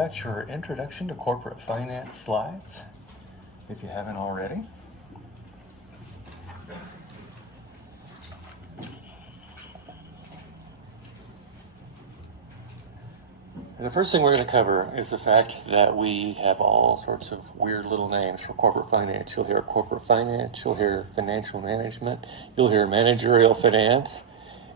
Got your introduction to corporate finance slides, if you haven't already. The first thing we're going to cover is the fact that we have all sorts of weird little names for corporate finance. You'll hear corporate finance, you'll hear financial management, you'll hear managerial finance,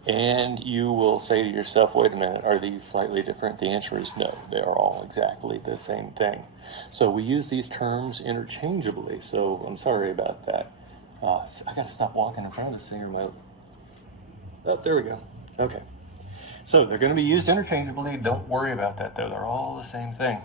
and you will say to yourself, wait a minute, are these slightly different? The answer is no, they are all exactly the same thing. So we use these terms interchangeably, so I'm sorry about that. I got to stop walking in front of this thing or my... Oh, there we go. Okay. So they're going to be used interchangeably. Don't worry about that, though. They're all the same thing.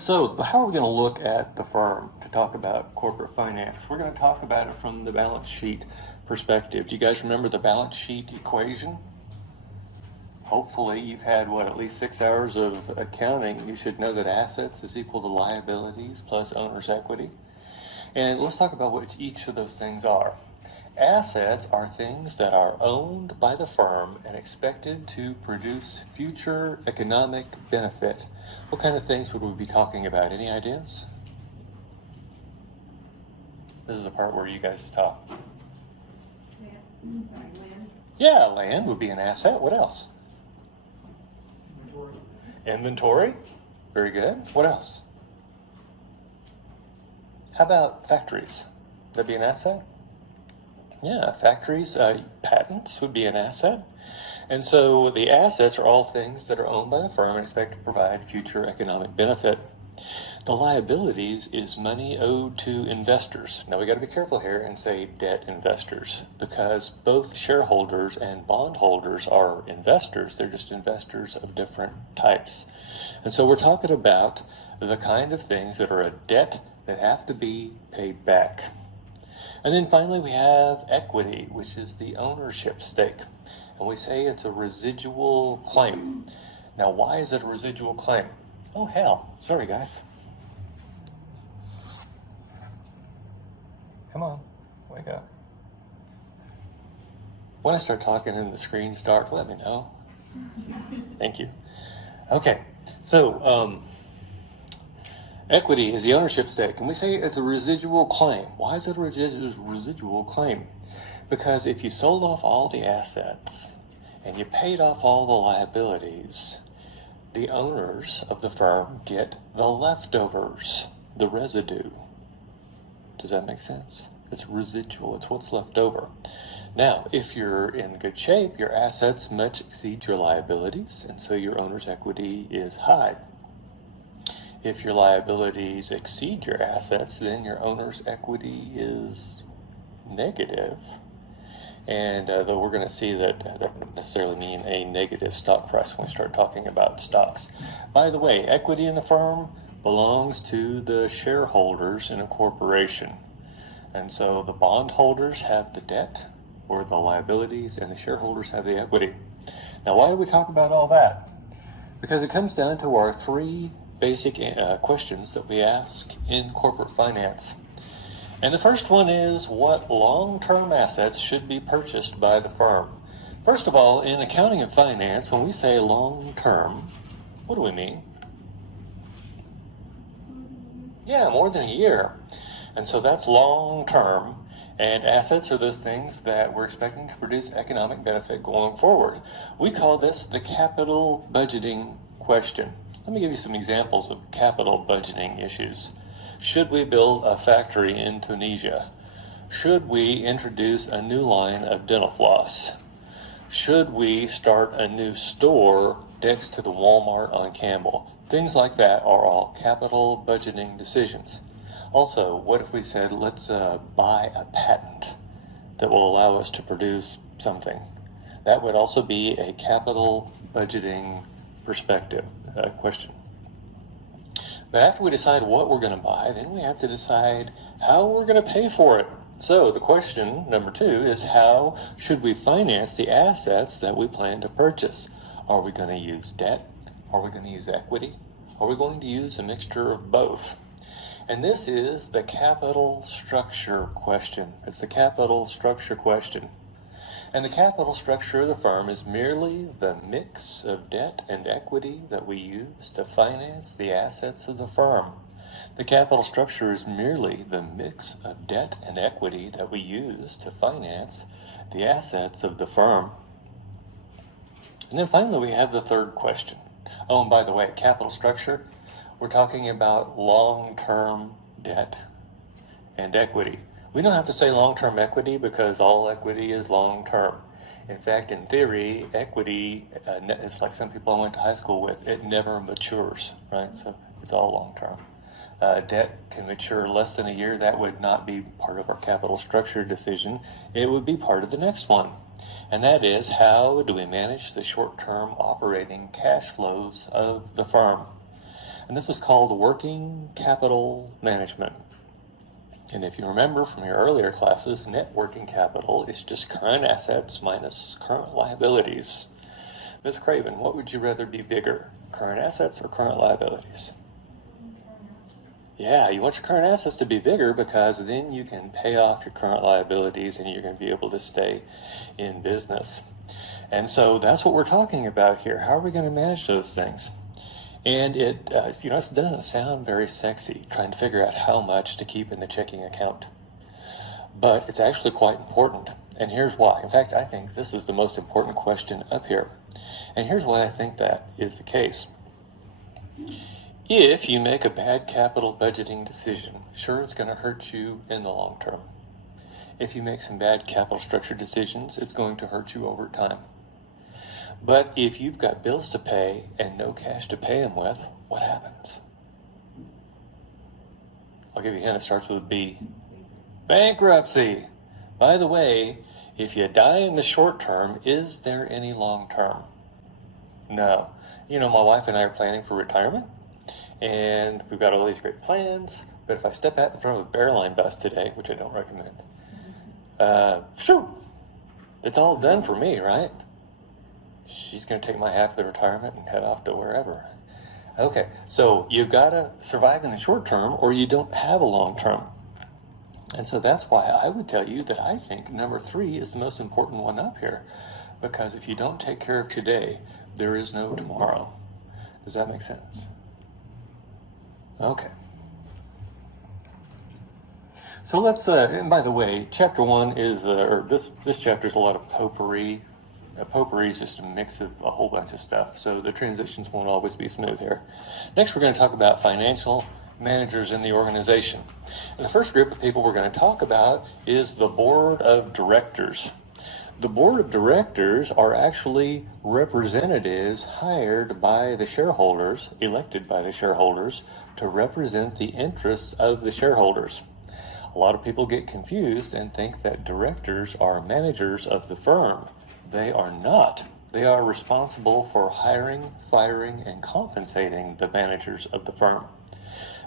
So how are we going to look at the firm to talk about corporate finance? We're going to talk about it from the balance sheet perspective. Do you guys remember the balance sheet equation? Hopefully you've had, at least 6 hours of accounting. You should know that assets is equal to liabilities plus owner's equity. And let's talk about what each of those things are. Assets are things that are owned by the firm and expected to produce future economic benefit. What kind of things would we be talking about? Any ideas? This is the part where you guys talk. Land. Yeah, land would be an asset. What else? Inventory. Very good. What else? How about factories? Would that be an asset? Yeah, factories, patents would be an asset. And so the assets are all things that are owned by the firm and expect to provide future economic benefit. The liabilities is money owed to investors. Now we got to be careful here and say debt investors, because both shareholders and bondholders are investors. They're just investors of different types. And so we're talking about the kind of things that are a debt that have to be paid back. And then finally we have equity, which is the ownership stake. And we say it's a residual claim. Now why is it a residual claim? Oh hell, sorry guys. Come on, wake up. When I start talking and the screen's dark, let me know. Thank you. Okay, so equity is the ownership stake, and we say it's a residual claim. Why is it a residual claim? Because if you sold off all the assets and you paid off all the liabilities, the owners of the firm get the leftovers, the residue. Does that make sense? It's residual, it's what's left over. Now, if you're in good shape, your assets much exceed your liabilities, and so your owner's equity is high. If your liabilities exceed your assets, then your owner's equity is negative. And though we're going to see that doesn't necessarily mean a negative stock price when we start talking about stocks. By the way, equity in the firm belongs to the shareholders in a corporation. And so the bondholders have the debt or the liabilities, and the shareholders have the equity. Now, why do we talk about all that? Because it comes down to our three basic questions that we ask in corporate finance. And the first one is, what long-term assets should be purchased by the firm? First of all, in accounting and finance, when we say long-term, what do we mean? Yeah, more than a year. And so that's long-term, and assets are those things that we're expecting to produce economic benefit going forward. We call this the capital budgeting question. Let me give you some examples of capital budgeting issues. Should we build a factory in Tunisia? Should we introduce a new line of dental floss? Should we start a new store next to the Walmart on Campbell? Things like that are all capital budgeting decisions. Also, what if we said, let's buy a patent that will allow us to produce something? That would also be a capital budgeting perspective question. But after we decide what we're going to buy, then we have to decide how we're going to pay for it. So the question number 2 is, how should we finance the assets that we plan to purchase? Are we going to use debt? Are we going to use equity? Are we going to use a mixture of both? And this is the capital structure question. It's the capital structure question. And the capital structure of the firm is merely the mix of debt and equity that we use to finance the assets of the firm. The capital structure is merely the mix of debt and equity that we use to finance the assets of the firm. And then finally, we have the third question. Oh, and by the way, capital structure, we're talking about long-term debt and equity. We don't have to say long-term equity because all equity is long-term. In fact, in theory, equity, it's like some people I went to high school with, it never matures, right? So it's all long-term. Debt can mature less than a year. That would not be part of our capital structure decision. It would be part of the next one. And that is, how do we manage the short-term operating cash flows of the firm? And this is called working capital management. And if you remember from your earlier classes, net working capital is just current assets minus current liabilities. Ms. Craven, what would you rather be bigger, current assets or current liabilities? Yeah, you want your current assets to be bigger because then you can pay off your current liabilities and you're going to be able to stay in business. And so that's what we're talking about here. How are we going to manage those things? And it doesn't sound very sexy trying to figure out how much to keep in the checking account. But it's actually quite important. And here's why. In fact, I think this is the most important question up here. And here's why I think that is the case. If you make a bad capital budgeting decision, sure, it's going to hurt you in the long term. If you make some bad capital structure decisions, it's going to hurt you over time. But if you've got bills to pay and no cash to pay them with, what happens? I'll give you a hint, it starts with a B. Bankruptcy. By the way, if you die in the short term, is there any long term? No. My wife and I are planning for retirement. And we've got all these great plans, but if I step out in front of a bear line bus today, which I don't recommend, it's all done for me, right? She's going to take my half of the retirement and head off to wherever. Okay, so you got to survive in the short term or you don't have a long term. And so that's why I would tell you that I think number 3 is the most important one up here, because if you don't take care of today, there is no tomorrow. Does that make sense? Okay. So let's, and by the way, chapter 1 is, this chapter is a lot of potpourri. Potpourri is just a mix of a whole bunch of stuff, so the transitions won't always be smooth here. Next, we're going to talk about financial managers in the organization. And the first group of people we're going to talk about is the board of directors. The board of directors are actually representatives hired by the shareholders, elected by the shareholders, to represent the interests of the shareholders. A lot of people get confused and think that directors are managers of the firm. They are not. They are responsible for hiring, firing, and compensating the managers of the firm.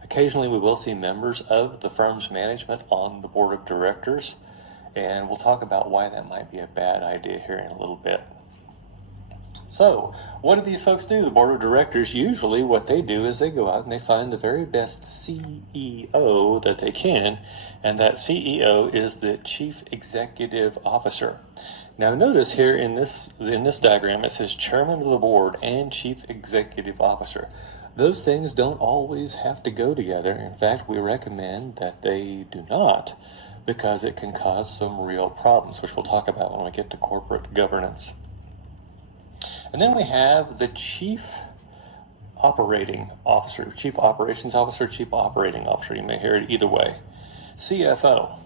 Occasionally, we will see members of the firm's management on the board of directors, and we'll talk about why that might be a bad idea here in a little bit. So, what do these folks do? The board of directors, usually what they do is they go out and they find the very best CEO that they can, and that CEO is the Chief Executive Officer. Now notice here in this diagram it says Chairman of the Board and Chief Executive Officer. Those things don't always have to go together. In fact, we recommend that they do not, because it can cause some real problems, which we'll talk about when we get to corporate governance. And then we have the Chief Operating Officer, Chief Operations Officer, Chief Operating Officer. You may hear it either way. CFO.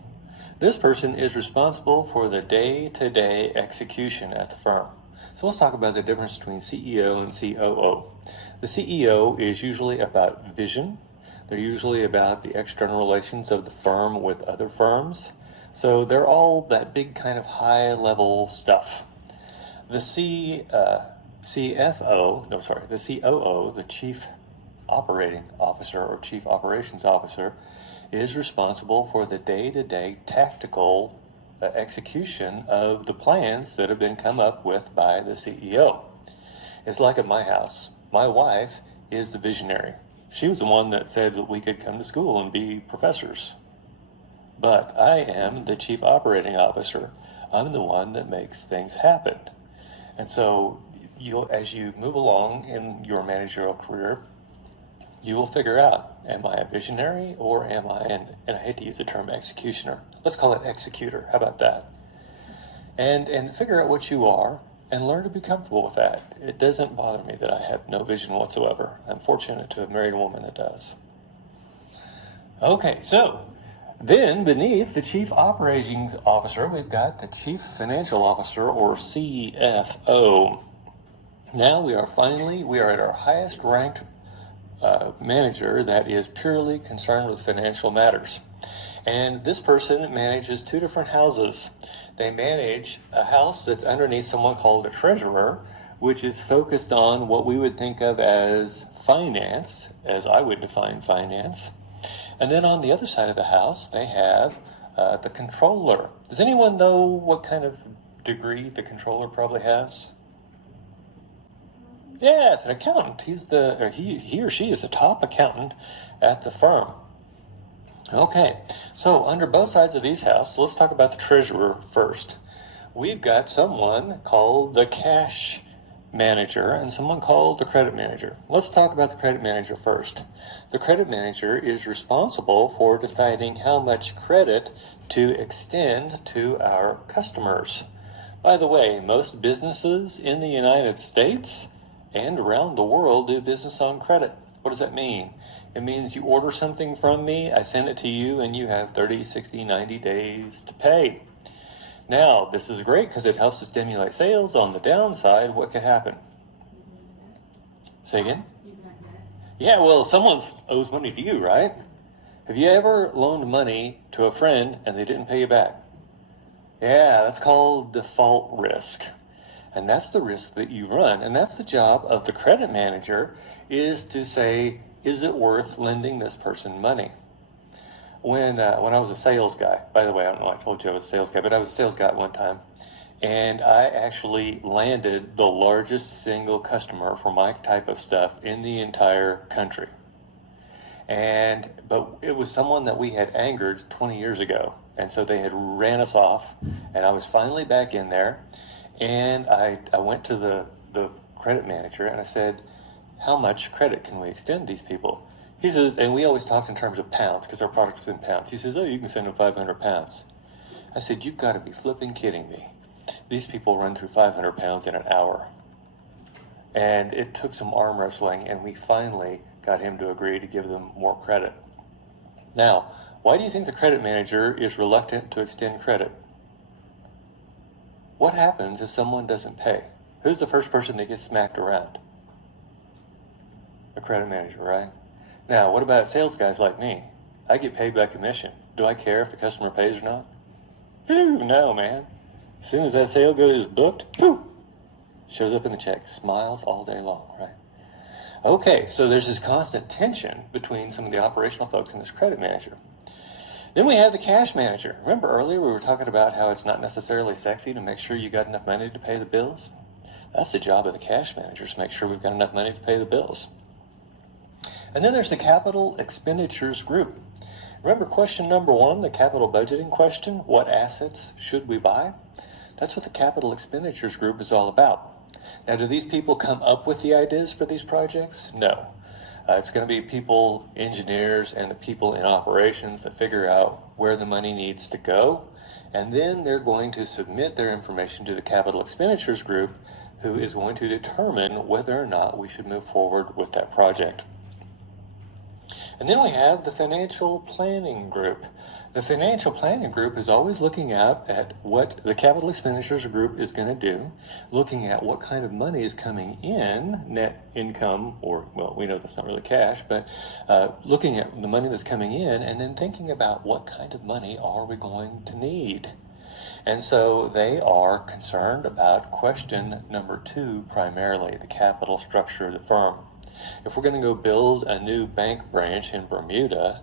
This person is responsible for the day-to-day execution at the firm. So let's talk about the difference between CEO and COO. The CEO is usually about vision. They're usually about the external relations of the firm with other firms. So they're all that big kind of high-level stuff. The COO, the Chief Operating Officer or Chief Operations Officer, is responsible for the day-to-day tactical execution of the plans that have been come up with by the CEO. It's like at my house. My wife is the visionary. She was the one that said that we could come to school and be professors. But I am the Chief Operating Officer. I'm the one that makes things happen. And so as you move along in your managerial career, you will figure out, am I a visionary or am I and I hate to use the term executioner. Let's call it executor. How about that? And figure out what you are and learn to be comfortable with that. It doesn't bother me that I have no vision whatsoever. I'm fortunate to have married a woman that does. Okay, so then beneath the Chief Operating Officer, we've got the Chief Financial Officer, or CFO. Now we are at our highest ranked manager that is purely concerned with financial matters. And this person manages two different houses. They manage a house that's underneath someone called a treasurer, which is focused on what we would think of as finance, as I would define finance. And then on the other side of the house, they have the controller. Does anyone know what kind of degree the controller probably has? Yeah, it's an accountant. He or she is the top accountant at the firm. Okay, so under both sides of these houses, let's talk about the treasurer first. We've got someone called the cash manager and someone called the credit manager. Let's talk about the credit manager first. The credit manager is responsible for deciding how much credit to extend to our customers. By the way, most businesses in the United States and around the world do business on credit. What does that mean? It means you order something from me, I send it to you, and you have 30, 60, 90 days to pay. Now, this is great because it helps to stimulate sales. On the downside, what could happen? Say again? Yeah, well, someone owes money to you, right? Have you ever loaned money to a friend and they didn't pay you back? Yeah, that's called default risk. And that's the risk that you run. And that's the job of the credit manager, is to say, is it worth lending this person money? When I was a sales guy, by the way, I don't know if I told you I was a sales guy, but I was a sales guy at one time. And I actually landed the largest single customer for my type of stuff in the entire country. But it was someone that we had angered 20 years ago. And so they had ran us off, and I was finally back in there. And I went to the credit manager and I said, how much credit can we extend these people? He says, and we always talked in terms of pounds because our product was in pounds. He says, oh, you can send them 500 pounds. I said, you've got to be flipping kidding me. These people run through 500 pounds in an hour. And it took some arm wrestling, and we finally got him to agree to give them more credit. Now, why do you think the credit manager is reluctant to extend credit? What happens if someone doesn't pay? Who's the first person that gets smacked around? The credit manager, right? Now, what about sales guys like me? I get paid by commission. Do I care if the customer pays or not? No, man. As soon as that sale is booked, shows up in the check. Smiles all day long, right? Okay, so there's this constant tension between some of the operational folks and this credit manager. Then we have the cash manager. Remember earlier we were talking about how it's not necessarily sexy to make sure you got enough money to pay the bills? That's the job of the cash manager, to make sure we've got enough money to pay the bills. And then there's the capital expenditures group. Remember question number 1, the capital budgeting question, what assets should we buy? That's what the capital expenditures group is all about. Now, do these people come up with the ideas for these projects? No. It's going to be people, engineers, and the people in operations that figure out where the money needs to go. And then they're going to submit their information to the capital expenditures group, who is going to determine whether or not we should move forward with that project. And then we have the financial planning group. The financial planning group is always looking out at what the capital expenditures group is going to do, looking at what kind of money is coming in, net income, or, well, we know that's not really cash, but looking at the money that's coming in and then thinking about what kind of money are we going to need. And so they are concerned about question number 2 primarily, the capital structure of the firm. If we're going to go build a new bank branch in Bermuda,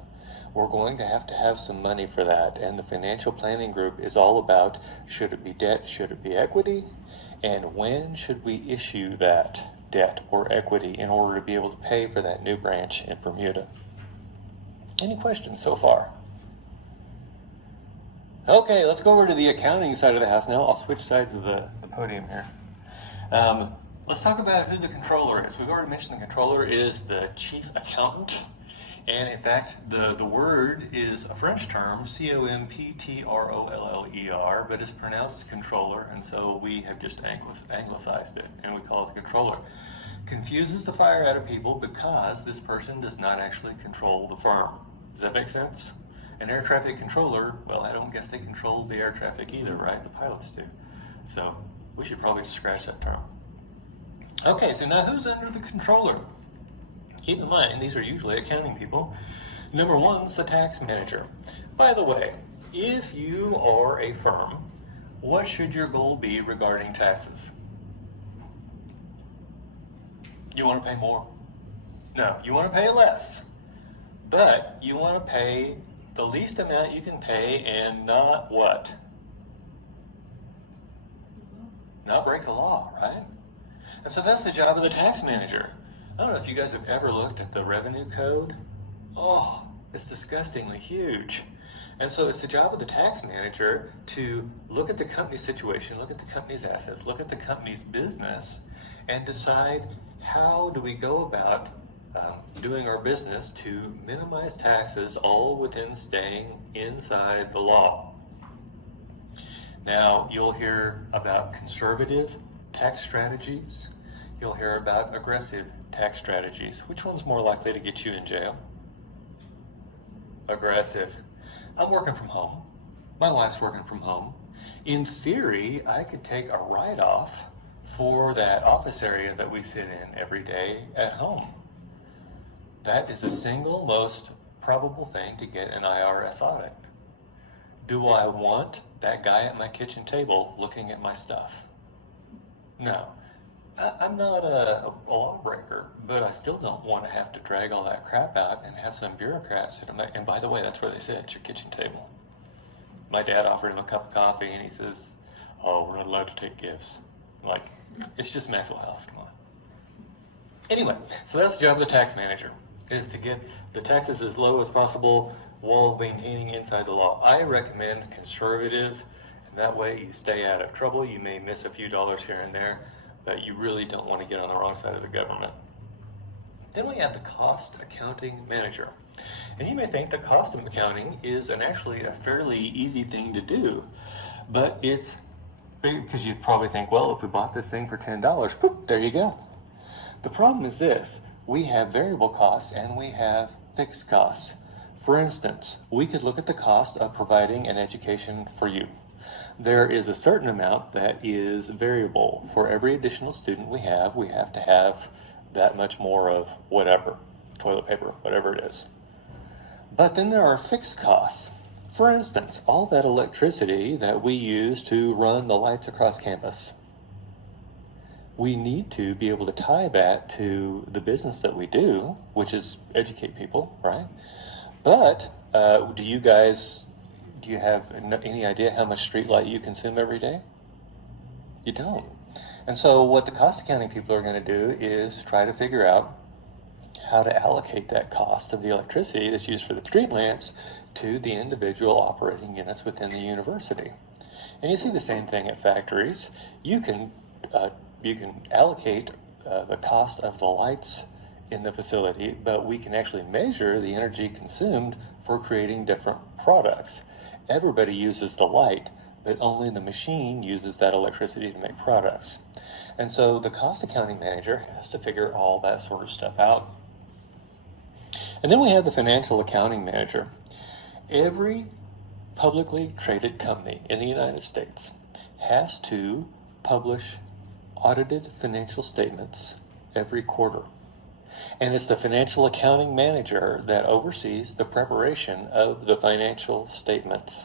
we're going to have some money for that. And the financial planning group is all about, should it be debt, should it be equity, and when should we issue that debt or equity in order to be able to pay for that new branch in Bermuda. Any questions so far? Okay, let's go over to the accounting side of the house now. I'll switch sides of the podium here. Let's talk about who the controller is. We've already mentioned the controller is the chief accountant. And in fact, the word is a French term, Comptroller, but it's pronounced controller, and so we have just anglicized it, and we call it the controller. Confuses the fire out of people because this person does not actually control the firm. Does that make sense? An air traffic controller, well, I don't guess they control the air traffic either, right? The pilots do. So we should probably just scratch that term. Okay, so now who's under the controller? Keep in mind, these are usually accounting people. Number one's the tax manager. By the way, if you are a firm, what should your goal be regarding taxes? You want to pay more? No, you want to pay less. But you want to pay the least amount you can pay and not what? Not break the law, right? And so that's the job of the tax manager. I don't know if you guys have ever looked at the revenue code. Oh, it's disgustingly huge. And so it's the job of the tax manager to look at the company's situation, look at the company's assets, look at the company's business, and decide how do we go about doing our business to minimize taxes, all within staying inside the law. Now, you'll hear about conservative tax strategies. You'll hear about aggressive tax strategies. Which one's more likely to get you in jail? Aggressive. I'm working from home. My wife's working from home. In theory, I could take a write-off for that office area that we sit in every day at home. That is the single most probable thing to get an IRS audit. Do I want that guy at my kitchen table looking at my stuff? No. I'm not a lawbreaker, but I still don't want to have to drag all that crap out and have some bureaucrat sit at my, and by the way, that's where they sit, at your kitchen table. My dad offered him a cup of coffee and he says, oh, we're not allowed to take gifts. I'm like, it's just Maxwell House, come on. Anyway, so that's the job of the tax manager, is to get the taxes as low as possible while maintaining inside the law. I recommend conservative, and that way you stay out of trouble. You may miss a few dollars here and there, but you really don't want to get on the wrong side of the government. Then we have the cost accounting manager. And you may think the cost of accounting is actually a fairly easy thing to do, but it's because you probably think, well, if we bought this thing for $10, poof, there you go. The problem is this: we have variable costs and we have fixed costs. For instance, we could look at the cost of providing an education for you. There is a certain amount that is variable. For every additional student we have to have that much more of whatever, toilet paper, whatever it is. But then there are fixed costs. For instance, all that electricity that we use to run the lights across campus. We need to be able to tie that to the business that we do, which is educate people, right? But do you have any idea how much street light you consume every day? You don't. And so what the cost accounting people are going to do is try to figure out how to allocate that cost of the electricity that's used for the street lamps to the individual operating units within the university. And you see the same thing at factories. You can allocate the cost of the lights in the facility, but we can actually measure the energy consumed for creating different products. Everybody uses the light, but only the machine uses that electricity to make products. And so the cost accounting manager has to figure all that sort of stuff out. And then we have the financial accounting manager. Every publicly traded company in the United States has to publish audited financial statements every quarter. And it's the financial accounting manager that oversees the preparation of the financial statements.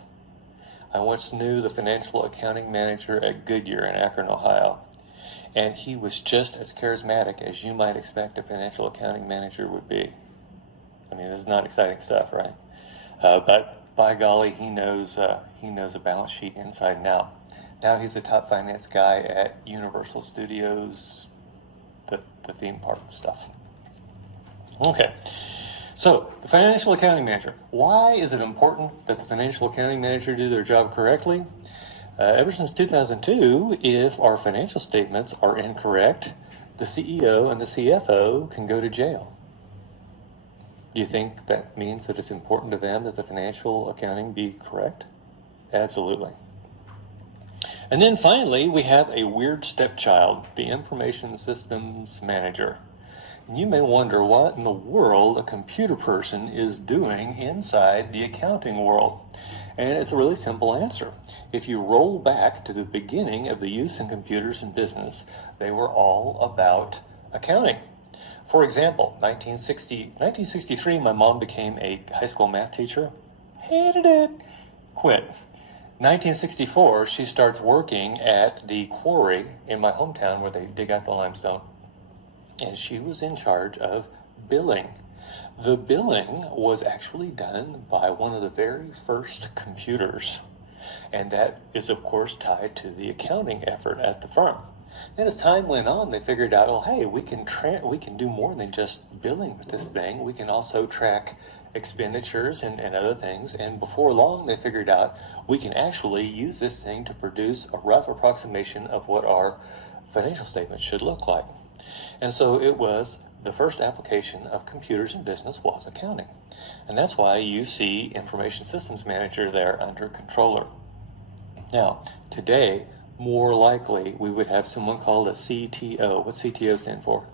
I once knew the financial accounting manager at Goodyear in Akron, Ohio, and he was just as charismatic as you might expect a financial accounting manager would be. I mean, this is not exciting stuff, right? But by golly, he knows a balance sheet inside and out. Now he's the top finance guy at Universal Studios, the theme park stuff. Okay, So, the financial accounting manager. Why is it important that the financial accounting manager do their job correctly? Ever since 2002, if our financial statements are incorrect, the CEO and the CFO can go to jail. Do you think that means that it's important to them that the financial accounting be correct? Absolutely. And then finally, we have a weird stepchild, the information systems manager. And you may wonder what in the world a computer person is doing inside the accounting world. And it's a really simple answer. If you roll back to the beginning of the use of computers in business, they were all about accounting. For example, 1963, my mom became a high school math teacher. Hated it. Quit. 1964, she starts working at the quarry in my hometown where they dig out the limestone. And she was in charge of billing. The billing was actually done by one of the very first computers. And that is, of course, tied to the accounting effort at the firm. Then as time went on, they figured out, oh, hey, we can do more than just billing with this thing. We can also track expenditures and other things. And before long, they figured out we can actually use this thing to produce a rough approximation of what our financial statements should look like. And so it was the first application of computers in business was accounting. And that's why you see Information Systems Manager there under Controller. Now, today, more likely, we would have someone called a CTO. What's CTO stand for?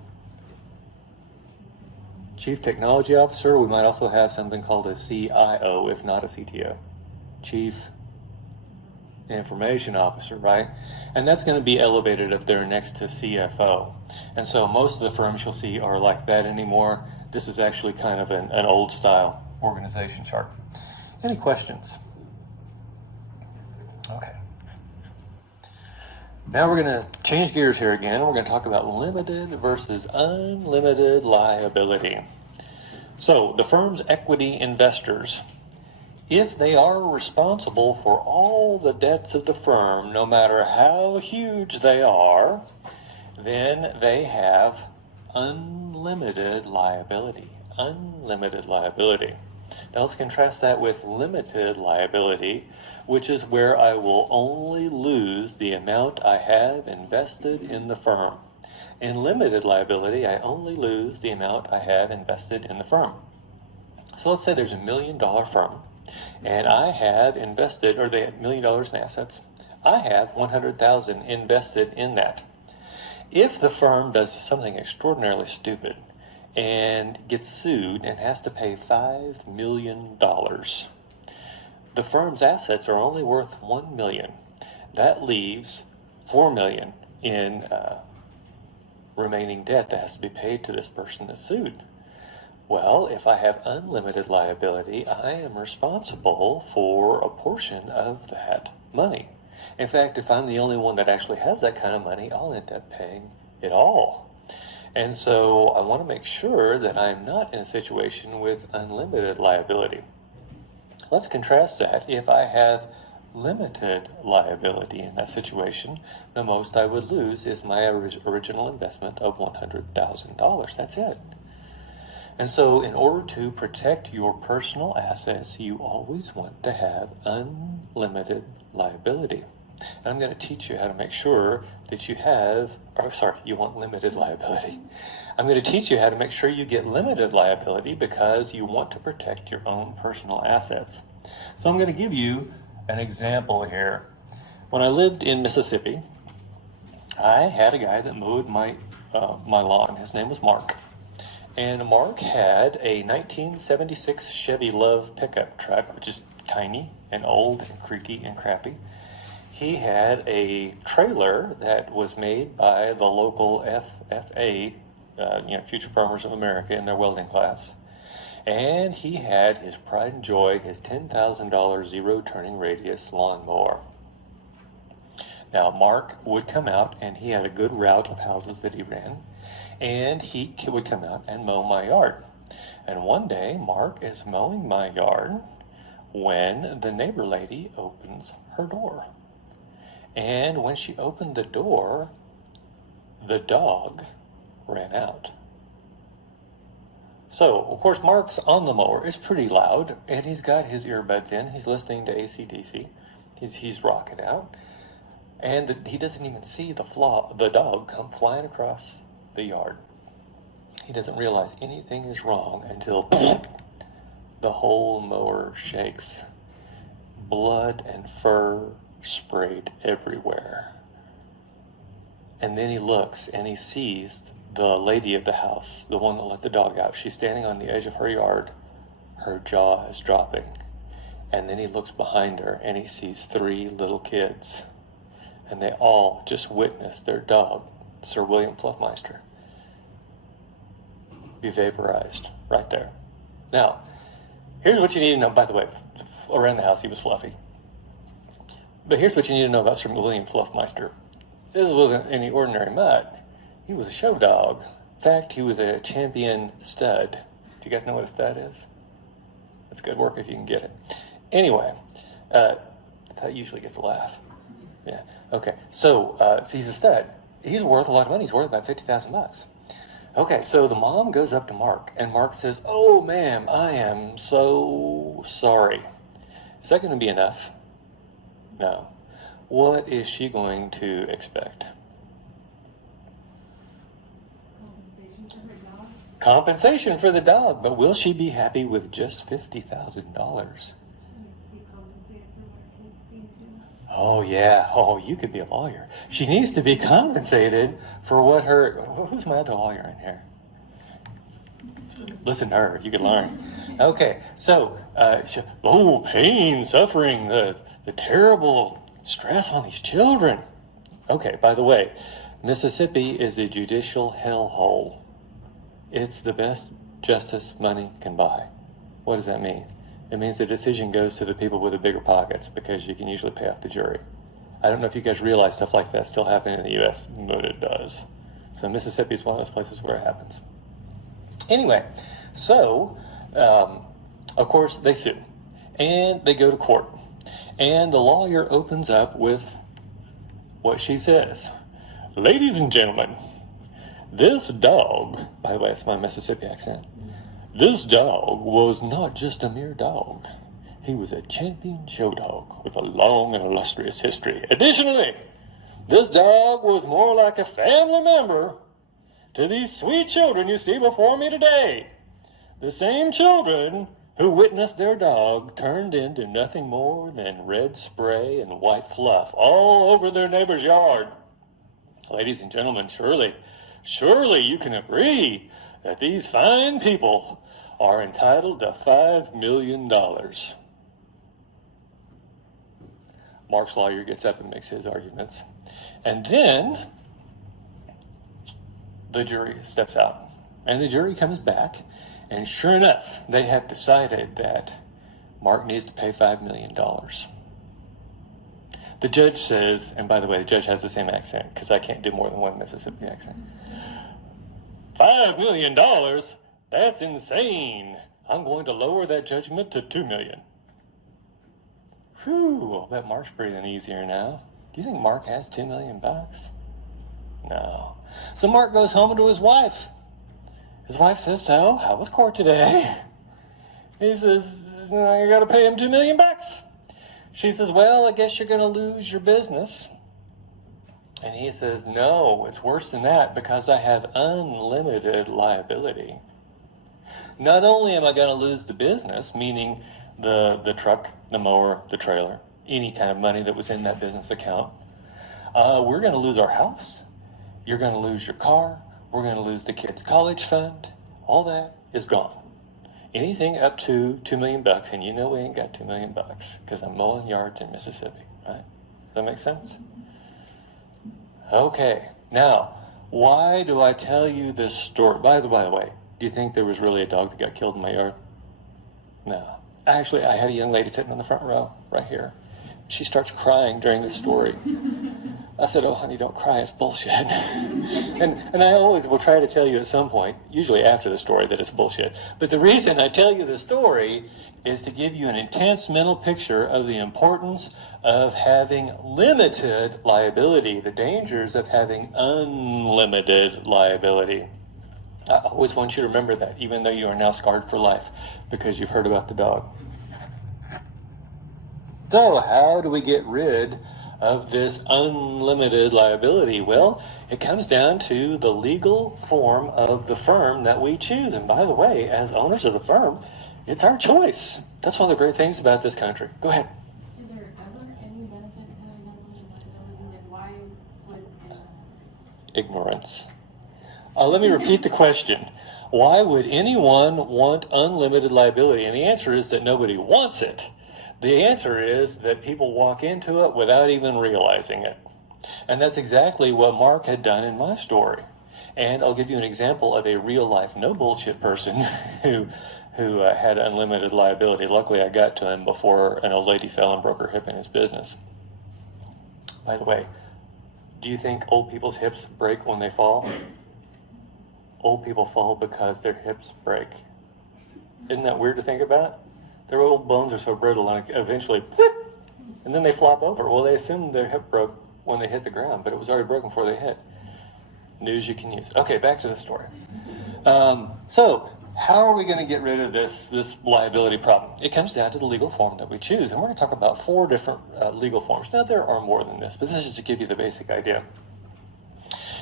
Chief Technology Officer. We might also have something called a CIO, if not a CTO. Chief Information Officer, right? And that's going to be elevated up there next to CFO. And so most of the firms you'll see are like that anymore. This is actually kind of an old style organization chart. Any questions? Okay. Now we're going to change gears here again. We're going to talk about limited versus unlimited liability. So the firm's equity investors, if they are responsible for all the debts of the firm, no matter how huge they are, then they have unlimited liability. Unlimited liability. Now let's contrast that with limited liability, which is where I will only lose the amount I have invested in the firm. In limited liability, I only lose the amount I have invested in the firm. So let's say there's $1 million firm, and I have invested, or they have $1 million in assets. I have 100,000 invested in that. If the firm does something extraordinarily stupid and gets sued and has to pay $5 million, the firm's assets are only worth $1 million. That leaves $4 million in remaining debt that has to be paid to this person that's sued. Well, if I have unlimited liability, I am responsible for a portion of that money. In fact, if I'm the only one that actually has that kind of money, I'll end up paying it all. And so I want to make sure that I'm not in a situation with unlimited liability. Let's contrast that. If I have limited liability in that situation, the most I would lose is my original investment of $100,000. That's it. And so in order to protect your personal assets, you always want to have unlimited liability. And I'm going to teach you how to make sure that you have, you want limited liability. I'm going to teach you how to make sure you get limited liability because you want to protect your own personal assets. So I'm going to give you an example here. When I lived in Mississippi, I had a guy that mowed my lawn. His name was Mark. And Mark had a 1976 Chevy Love pickup truck, which is tiny and old and creaky and crappy. He had a trailer that was made by the local FFA, Future Farmers of America, in their welding class. And he had his pride and joy, his $10,000 zero turning radius lawnmower. Now, Mark would come out, and he had a good route of houses that he ran, and he would come out and mow my yard. And one day, Mark is mowing my yard when the neighbor lady opens her door. And when she opened the door, the dog ran out. So, of course, Mark's on the mower. It's pretty loud, and he's got his earbuds in. He's listening to AC/DC. He's rocking out. And he doesn't even see the dog come flying across the yard. He doesn't realize anything is wrong until the whole mower shakes. Blood and fur sprayed everywhere. And then he looks and he sees the lady of the house, the one that let the dog out. She's standing on the edge of her yard. Her jaw is dropping. And then he looks behind her and he sees 3 little kids. And they all just witnessed their dog, Sir William Fluffmeister, be vaporized right there. Now, here's what you need to know. By the way, around the house he was fluffy. But here's what you need to know about Sir William Fluffmeister. This wasn't any ordinary mutt. He was a show dog. In fact, he was a champion stud. Do you guys know what a stud is? That's good work if you can get it. Anyway, that usually gets a laugh. Yeah. Okay. So he's a stud. He's worth a lot of money. He's worth about $50,000. Okay. So the mom goes up to Mark, and Mark says, "Oh, ma'am, I am so sorry." Is that going to be enough? No. What is she going to expect? Compensation for the dog. But will she be happy with just $50,000? Oh, yeah. Oh, you could be a lawyer. She needs to be compensated for what who's my other lawyer in here? Listen to her, if you could learn. Okay, so, pain, suffering, the terrible stress on these children. Okay, by the way, Mississippi is a judicial hellhole. It's the best justice money can buy. What does that mean? It means the decision goes to the people with the bigger pockets because you can usually pay off the jury. I don't know if you guys realize stuff like that still happening in the U.S., but it does. So Mississippi is one of those places where it happens. Anyway, so, of course, they sue. And they go to court. And the lawyer opens up with what she says. "Ladies and gentlemen, this dog," by the way, it's my Mississippi accent, "this dog was not just a mere dog. He was a champion show dog with a long and illustrious history. Additionally, this dog was more like a family member to these sweet children you see before me today. The same children who witnessed their dog turned into nothing more than red spray and white fluff all over their neighbor's yard. Ladies and gentlemen, surely you can agree that these fine people are entitled to $5 million. Mark's lawyer gets up and makes his arguments. And then the jury steps out. And the jury comes back. And sure enough, they have decided that Mark needs to pay $5 million. The judge says, and by the way, the judge has the same accent because I can't do more than one Mississippi accent. $5 million? That's insane. I'm going to lower that judgment to $2 million. Whew, I bet Mark's breathing easier now. Do you think Mark has $2 million? No. So Mark goes home to his wife. His wife says, "So, how was court today?" He says, "I got to pay him $2 million. She says, "Well, I guess you're going to lose your business." And he says, "No, it's worse than that because I have unlimited liability. Not only am I going to lose the business, meaning the truck, the mower, the trailer, any kind of money that was in that business account, we're going to lose our house. You're going to lose your car. We're going to lose the kids' college fund. All that is gone. Anything up to $2 million, and you know we ain't got $2 million because I'm mowing yards in Mississippi, right? Does that make sense? Okay, now, why do I tell you this story? By the way, do you think there was really a dog that got killed in my yard? No. Actually, I had a young lady sitting in the front row right here. She starts crying during this story. I said, "Oh, honey, don't cry. It's bullshit." and I always will try to tell you at some point, usually after the story, that it's bullshit. But the reason I tell you the story is to give you an intense mental picture of the importance of having limited liability, the dangers of having unlimited liability. I always want you to remember that, even though you are now scarred for life because you've heard about the dog. So how do we get rid of this unlimited liability? Well, it comes down to the legal form of the firm that we choose. And by the way, as owners of the firm, it's our choice. That's one of the great things about this country. Go ahead. Is there ever any benefit to having unlimited liability, and why would Ignorance. Let me repeat the question. Why would anyone want unlimited liability? And the answer is that nobody wants it. The answer is that people walk into it without even realizing it. And that's exactly what Mark had done in my story. And I'll give you an example of a real-life, no-bullshit person who had unlimited liability. Luckily, I got to him before an old lady fell and broke her hip in his business. By the way, do you think old people's hips break when they fall? Old people fall because their hips break. Isn't that weird to think about? Their old bones are so brittle and eventually, and then they flop over. Well, they assume their hip broke when they hit the ground, but it was already broken before they hit. News you can use. Okay, back to the story. So, how are we going to get rid of this liability problem? It comes down to the legal form that we choose, and we're going to talk about 4 different legal forms. Now, there are more than this, but this is to give you the basic idea.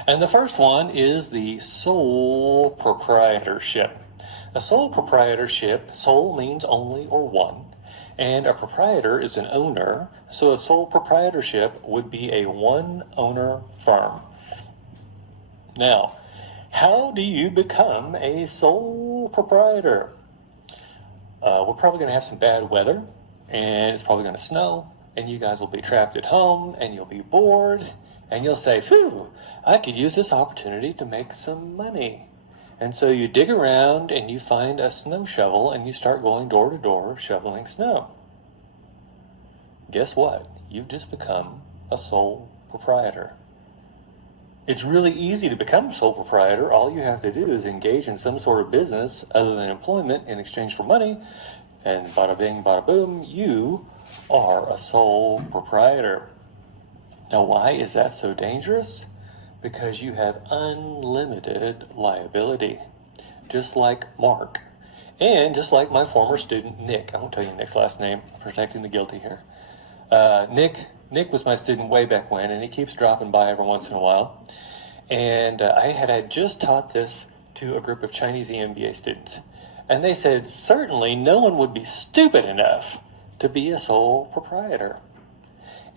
And the first one is the sole proprietorship. A sole proprietorship, sole means only or one, and a proprietor is an owner, so a sole proprietorship would be a one-owner firm. Now, how do you become a sole proprietor? We're probably going to have some bad weather, and it's probably going to snow, and you guys will be trapped at home, and you'll be bored, and you'll say, phew, I could use this opportunity to make some money. And so you dig around and you find a snow shovel and you start going door to door shoveling snow. Guess what? You've just become a sole proprietor. It's really easy to become a sole proprietor. All you have to do is engage in some sort of business other than employment in exchange for money, and bada bing, bada boom, you are a sole proprietor. Now, why is that so dangerous? Because you have unlimited liability, just like Mark, and just like my former student, Nick. I won't tell you Nick's last name, protecting the guilty here. Nick was my student way back when, and he keeps dropping by every once in a while. And I had just taught this to a group of Chinese EMBA students. And they said, certainly no one would be stupid enough to be a sole proprietor.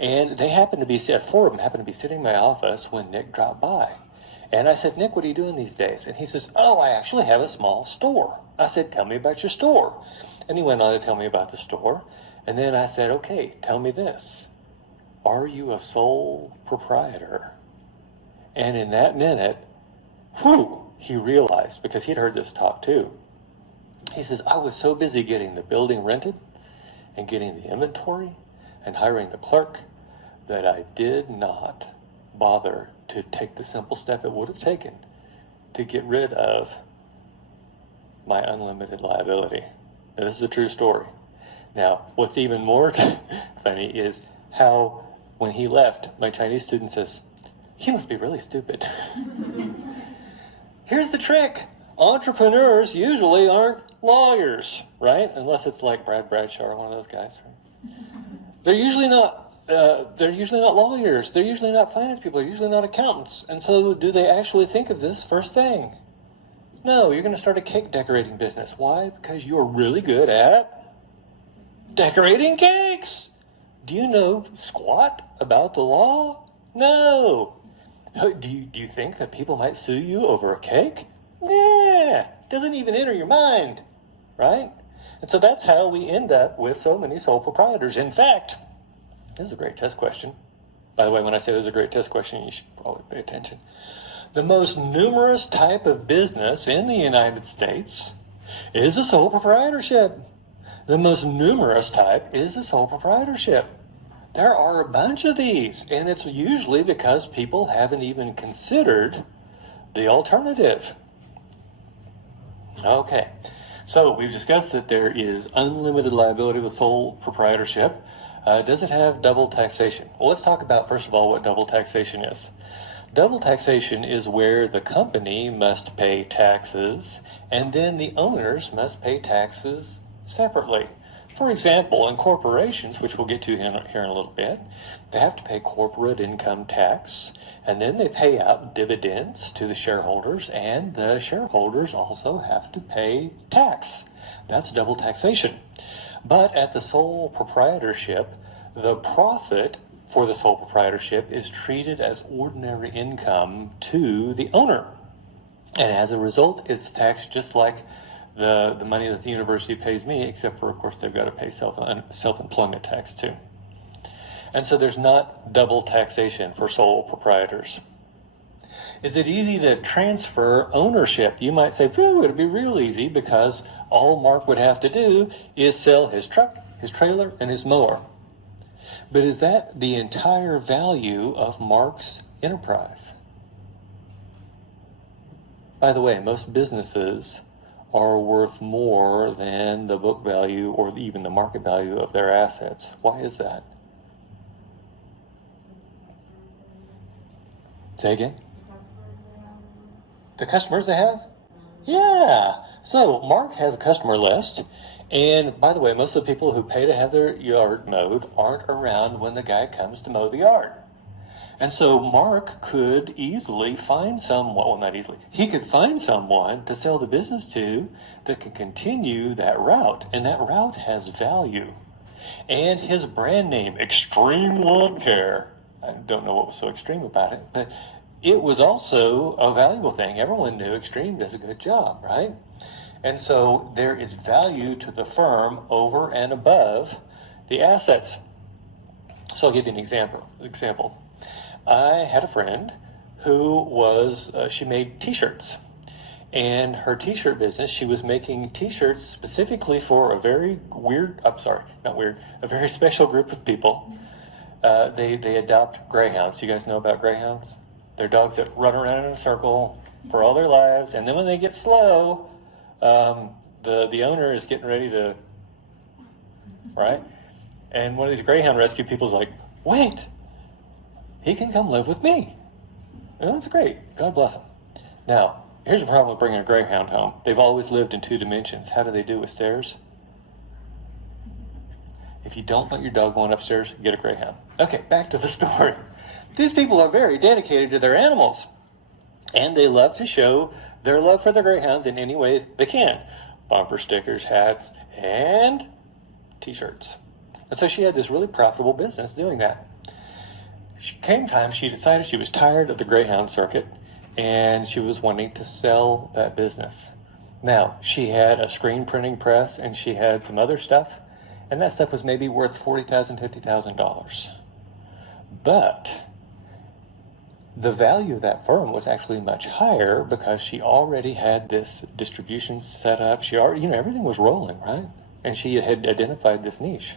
And they happened to be, 4 of them happened to be sitting in my office when Nick dropped by. And I said, Nick, what are you doing these days? And he says, oh, I actually have a small store. I said, tell me about your store. And he went on to tell me about the store. And then I said, okay, tell me this. Are you a sole proprietor? And in that minute, he realized, because he'd heard this talk too. He says, I was so busy getting the building rented and getting the inventory and hiring the clerk that I did not bother to take the simple step it would have taken to get rid of my unlimited liability. Now, this is a true story. Now, what's even more funny is how, when he left, my Chinese student says, he must be really stupid. Here's the trick. Entrepreneurs usually aren't lawyers, right? Unless it's like Brad Bradshaw or one of those guys. Right? They're usually not lawyers. They're usually not finance people. They're usually not accountants. And so do they actually think of this first thing? No, you're going to start a cake decorating business. Why? Because you're really good at decorating cakes. Do you know squat about the law? No. Do you think that people might sue you over a cake? Nah, doesn't even enter your mind, right? And so that's how we end up with so many sole proprietors. In fact, this is a great test question. By the way, when I say this is a great test question, you should probably pay attention. The most numerous type of business in the United States is a sole proprietorship. The most numerous type is a sole proprietorship. There are a bunch of these, and it's usually because people haven't even considered the alternative. Okay, so we've discussed that there is unlimited liability with sole proprietorship. Does it have double taxation? Well, let's talk about, first of all, what double taxation is. Double taxation is where the company must pay taxes and then the owners must pay taxes separately. For example, in corporations, which we'll get to here in a little bit, they have to pay corporate income tax, and then they pay out dividends to the shareholders, and the shareholders also have to pay tax. That's double taxation. But at the sole proprietorship, the profit for the sole proprietorship is treated as ordinary income to the owner. And as a result, it's taxed just like the money that the university pays me, except for, of course, they've got to pay self-employment tax too. And so there's not double taxation for sole proprietors. Is it easy to transfer ownership? You might say, "Phew, it'd be real easy because all Mark would have to do is sell his truck, his trailer, and his mower." But is that the entire value of Mark's enterprise? By the way, most businesses are worth more than the book value or even the market value of their assets. Why is that? Say again? The customers they have? Yeah. So Mark has a customer list. And by the way, most of the people who pay to have their yard mowed aren't around when the guy comes to mow the yard. And so Mark could easily find someone, well, not easily, he could find someone to sell the business to that can continue that route. And that route has value. And his brand name, Extreme Lawn Care, I don't know what was so extreme about it, but it was also a valuable thing. Everyone knew Extreme does a good job, right? And so there is value to the firm over and above the assets. So I'll give you an example. I had a friend who was, she made t-shirts. And her t-shirt business, she was making t-shirts specifically for a very a very special group of people. They adopt greyhounds. You guys know about greyhounds? They're dogs that run around in a circle for all their lives. And then when they get slow, the owner is getting ready to, right? And one of these greyhound rescue people's like, "Wait, he can come live with me." And that's great. God bless him. Now, here's the problem with bringing a greyhound home. They've always lived in 2 dimensions. How do they do with stairs? If you don't let your dog go upstairs, get a greyhound. Okay, back to the story. These people are very dedicated to their animals. And they love to show their love for the greyhounds in any way they can. Bumper stickers, hats, and t-shirts. And so she had this really profitable business doing that. Came time, she decided she was tired of the greyhound circuit, and she was wanting to sell that business. Now, she had a screen printing press, and she had some other stuff, and that stuff was maybe worth $40,000, $50,000. But the value of that firm was actually much higher because she already had this distribution set up. She already, everything was rolling, right? And she had identified this niche.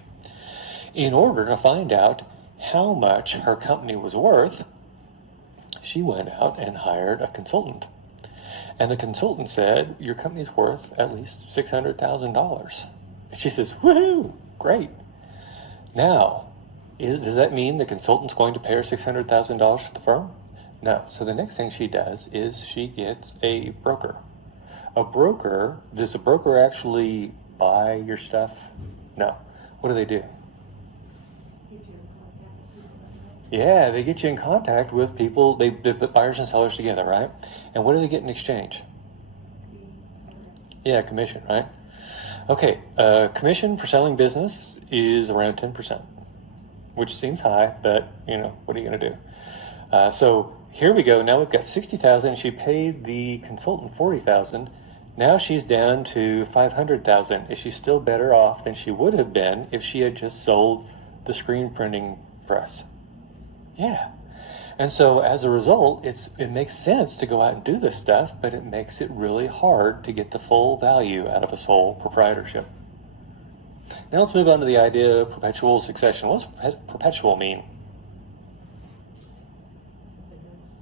In order to find out how much her company was worth, she went out and hired a consultant. And the consultant said, "Your company's worth at least $600,000. And she says, "Woohoo, great." Now, does that mean the consultant's going to pay her $600,000 for the firm? No. So the next thing she does is she gets a broker. Does a broker actually buy your stuff? No. What do they do? Yeah, they get you in contact with people. They put buyers and sellers together, right? And what do they get in exchange? Yeah, commission, right? Okay, commission for selling business is around 10%, which seems high, but, what are you going to do? So here we go. Now we've got $60,000. She paid the consultant $40,000. Now she's down to $500,000. Is she still better off than she would have been if she had just sold the screen printing press? Yeah. And so as a result, it makes sense to go out and do this stuff, but it makes it really hard to get the full value out of a sole proprietorship. Now let's move on to the idea of perpetual succession. What does perpetual mean?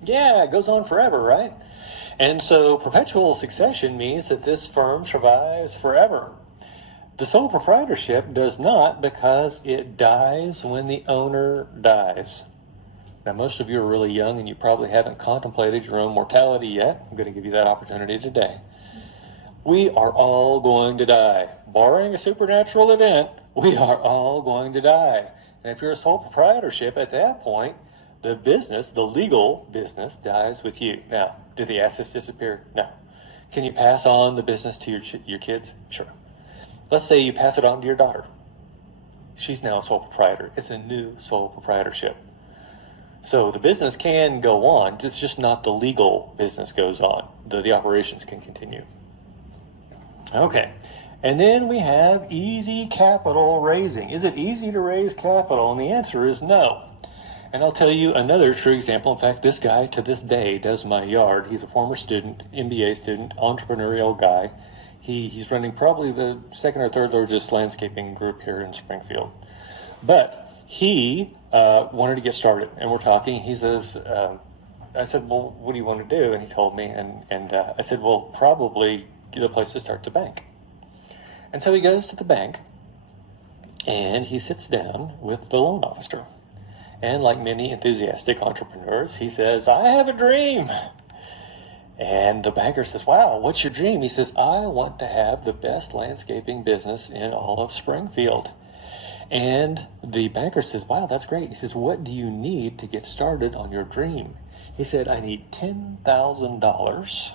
Yeah, it goes on forever, right? And so perpetual succession means that this firm survives forever. The sole proprietorship does not, because it dies when the owner dies. Now, most of you are really young and you probably haven't contemplated your own mortality yet. I'm going to give you that opportunity today. We are all going to die. Barring a supernatural event, we are all going to die. And if you're a sole proprietorship, at that point, the business, the legal business, dies with you. Now, do the assets disappear? No. Can you pass on the business to your kids? Sure. Let's say you pass it on to your daughter. She's now a sole proprietor. It's a new sole proprietorship. So the business can go on, it's just not the legal business goes on. The operations can continue. Okay, and then we have easy capital raising. Is it easy to raise capital? And the answer is no. And I'll tell you another true example. In fact, this guy to this day does my yard. He's a former student, MBA student, entrepreneurial guy. He's running probably the second or third largest landscaping group here in Springfield. But he wanted to get started, and we're talking. He says, I said, well, what do you want to do? And he told me, and I said, well, probably the place to start's a bank. And so he goes to the bank, and he sits down with the loan officer. And like many enthusiastic entrepreneurs, he says, I have a dream. And the banker says, wow, what's your dream? He says, I want to have the best landscaping business in all of Springfield. And the banker says, wow, that's great. He says, what do you need to get started on your dream? He said, I need $10,000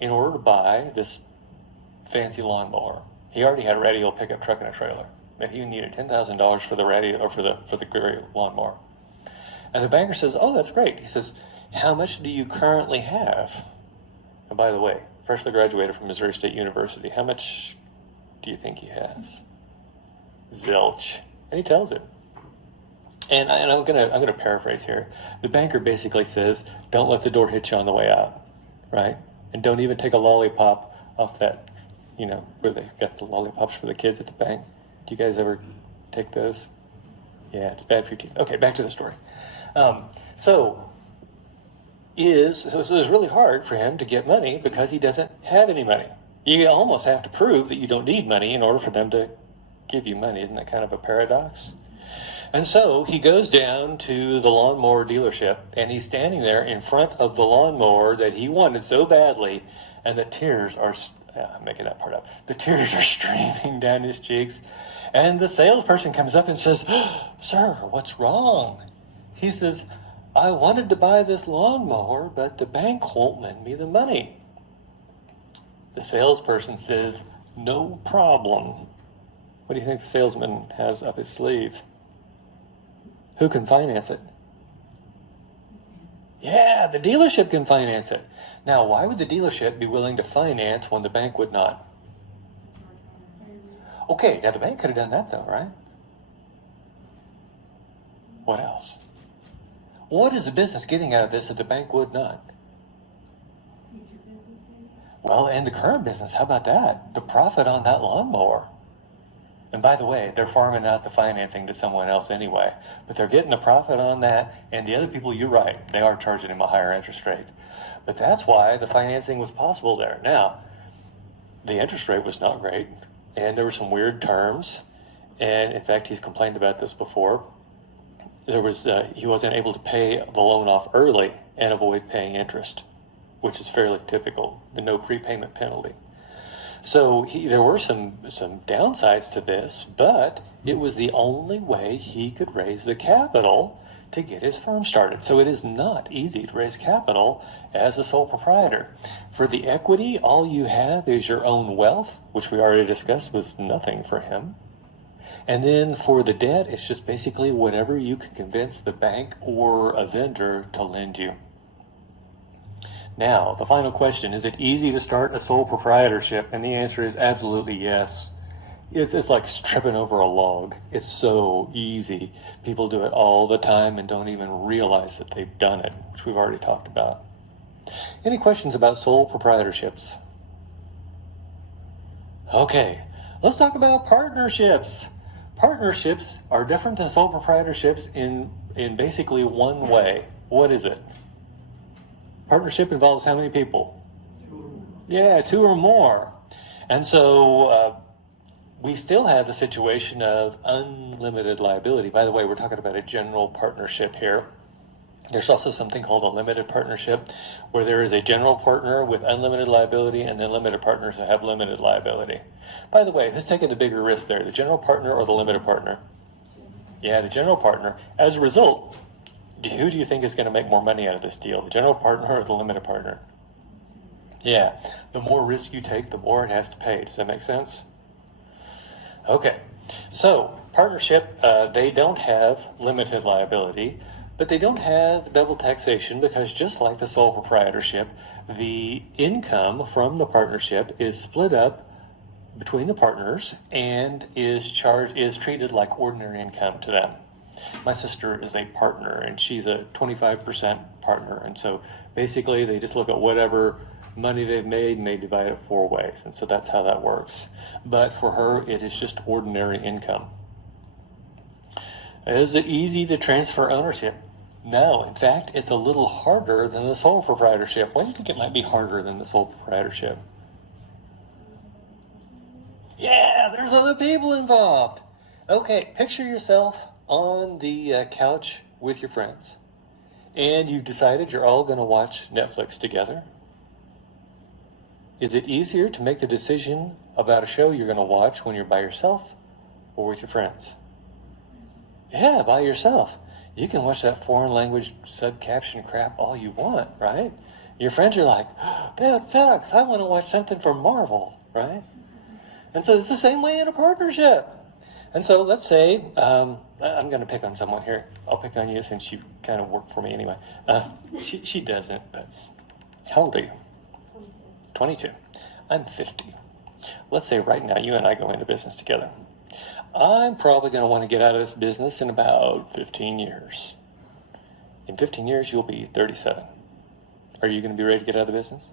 in order to buy this fancy lawnmower. He already had a radial pickup truck and a trailer, and he needed $10,000 for the radial or for the gray lawnmower. And the banker says, oh, that's great. He says, how much do you currently have? And by the way, freshly graduated from Missouri State University, how much do you think he has? Zilch. And he tells it. And I'm gonna paraphrase here. The banker basically says, don't let the door hit you on the way out, right? And don't even take a lollipop off that, where they got the lollipops for the kids at the bank. Do you guys ever take those? Yeah, it's bad for your teeth. Okay, back to the story. So it was really hard for him to get money because he doesn't have any money. You almost have to prove that you don't need money in order for them to give you money. Isn't that kind of a paradox? And so he goes down to the lawnmower dealership, and he's standing there in front of the lawnmower that he wanted so badly, and the tears are, I'm making that part up, the tears are streaming down his cheeks. And the salesperson comes up and says, sir, what's wrong? He says, I wanted to buy this lawnmower, but the bank won't lend me the money. The salesperson says, no problem. What do you think the salesman has up his sleeve? Who can finance it? Yeah, the dealership can finance it. Now, why would the dealership be willing to finance when the bank would not? Okay, now the bank could have done that though, right? What else? What is the business getting out of this that the bank would not? Well, and the current business, how about that? The profit on that lawnmower. And by the way, they're farming out the financing to someone else anyway, but they're getting the profit on that, and the other people, you're right, they are charging him a higher interest rate. But that's why the financing was possible there. Now, the interest rate was not great, and there were some weird terms, and in fact, he's complained about this before. He wasn't able to pay the loan off early and avoid paying interest, which is fairly typical, the no prepayment penalty. So there were some downsides to this, but it was the only way he could raise the capital to get his firm started. So it is not easy to raise capital as a sole proprietor. For the equity, all you have is your own wealth, which we already discussed was nothing for him. And then for the debt, it's just basically whatever you can convince the bank or a vendor to lend you. Now, the final question, is it easy to start a sole proprietorship? And the answer is absolutely yes. It's like tripping over a log. It's so easy. People do it all the time and don't even realize that they've done it, which we've already talked about. Any questions about sole proprietorships? Okay, let's talk about partnerships. Partnerships are different than sole proprietorships in basically one way. What is it? Partnership involves how many people? Yeah, 2 or more. And so we still have the situation of unlimited liability. By the way, we're talking about a general partnership here. There's also something called a limited partnership, where there is a general partner with unlimited liability and then limited partners that have limited liability. By the way, who's taking the bigger risk there, the general partner or the limited partner? Yeah, the general partner. As a result, who do you think is going to make more money out of this deal, the general partner or the limited partner? Yeah, the more risk you take, the more it has to pay. Does that make sense? Okay, so partnership, they don't have limited liability, but they don't have double taxation because just like the sole proprietorship, the income from the partnership is split up between the partners and is treated like ordinary income to them. My sister is a partner and she's a 25% partner, and so basically they just look at whatever money they've made and they divide it 4 ways, and so that's how that works. But for her, it is just ordinary income. Is it easy to transfer ownership? No, in fact, it's a little harder than the sole proprietorship. Why do you think it might be harder than the sole proprietorship? Yeah, there's other people involved. Okay, picture yourself on the couch with your friends, and you've decided you're all going to watch Netflix together. Is it easier to make the decision about a show you're going to watch when you're by yourself or with your friends? Yeah, by yourself. You can watch that foreign language sub-caption crap all you want, right? Your friends are like, oh, that sucks. I want to watch something from Marvel, right? And so it's the same way in a partnership. And so let's say, I'm going to pick on someone here. I'll pick on you since you kind of work for me anyway. She doesn't, but how old are you? 22. I'm 50. Let's say right now you and I go into business together. I'm probably going to want to get out of this business in about 15 years. In 15 years, you'll be 37. Are you going to be ready to get out of the business?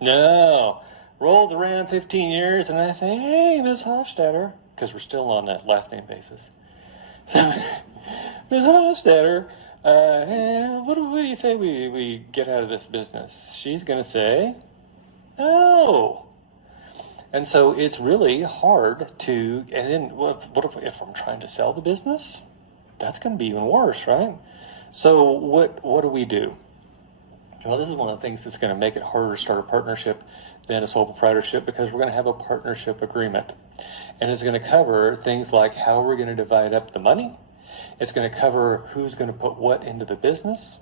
No. Rolls around 15 years and I say, hey, Ms. Hofstadter, because we're still on that last name basis. So, Ms. Hofstadter, what do you say we get out of this business? She's going to say, no. And so it's really hard to, and then what if I'm trying to sell the business? That's going to be even worse, right? So what do we do? Well, this is one of the things that's going to make it harder to start a partnership than a sole proprietorship, because we're going to have a partnership agreement. And it's going to cover things like how we're going to divide up the money. It's going to cover who's going to put what into the business.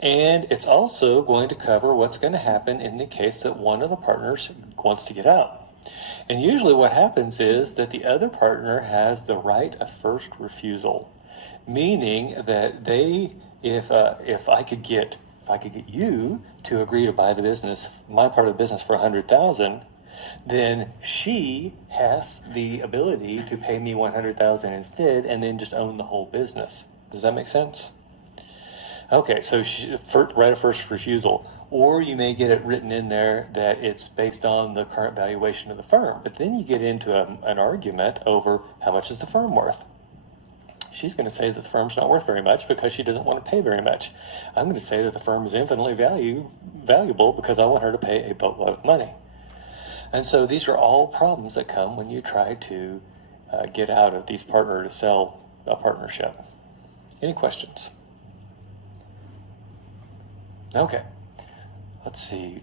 And it's also going to cover what's going to happen in the case that one of the partners wants to get out. And usually what happens is that the other partner has the right of first refusal, meaning that if I could get you to agree to buy the business, my part of the business for $100,000, then she has the ability to pay me $100,000 instead, and then just own the whole business. Does that make sense? Okay, so right of first refusal. Or you may get it written in there that it's based on the current valuation of the firm. But then you get into an argument over how much is the firm worth. She's going to say that the firm's not worth very much because she doesn't want to pay very much. I'm going to say that the firm is infinitely valuable because I want her to pay a boatload of money. And so these are all problems that come when you try to get out of these partner to sell a partnership. Any questions? Okay, let's see.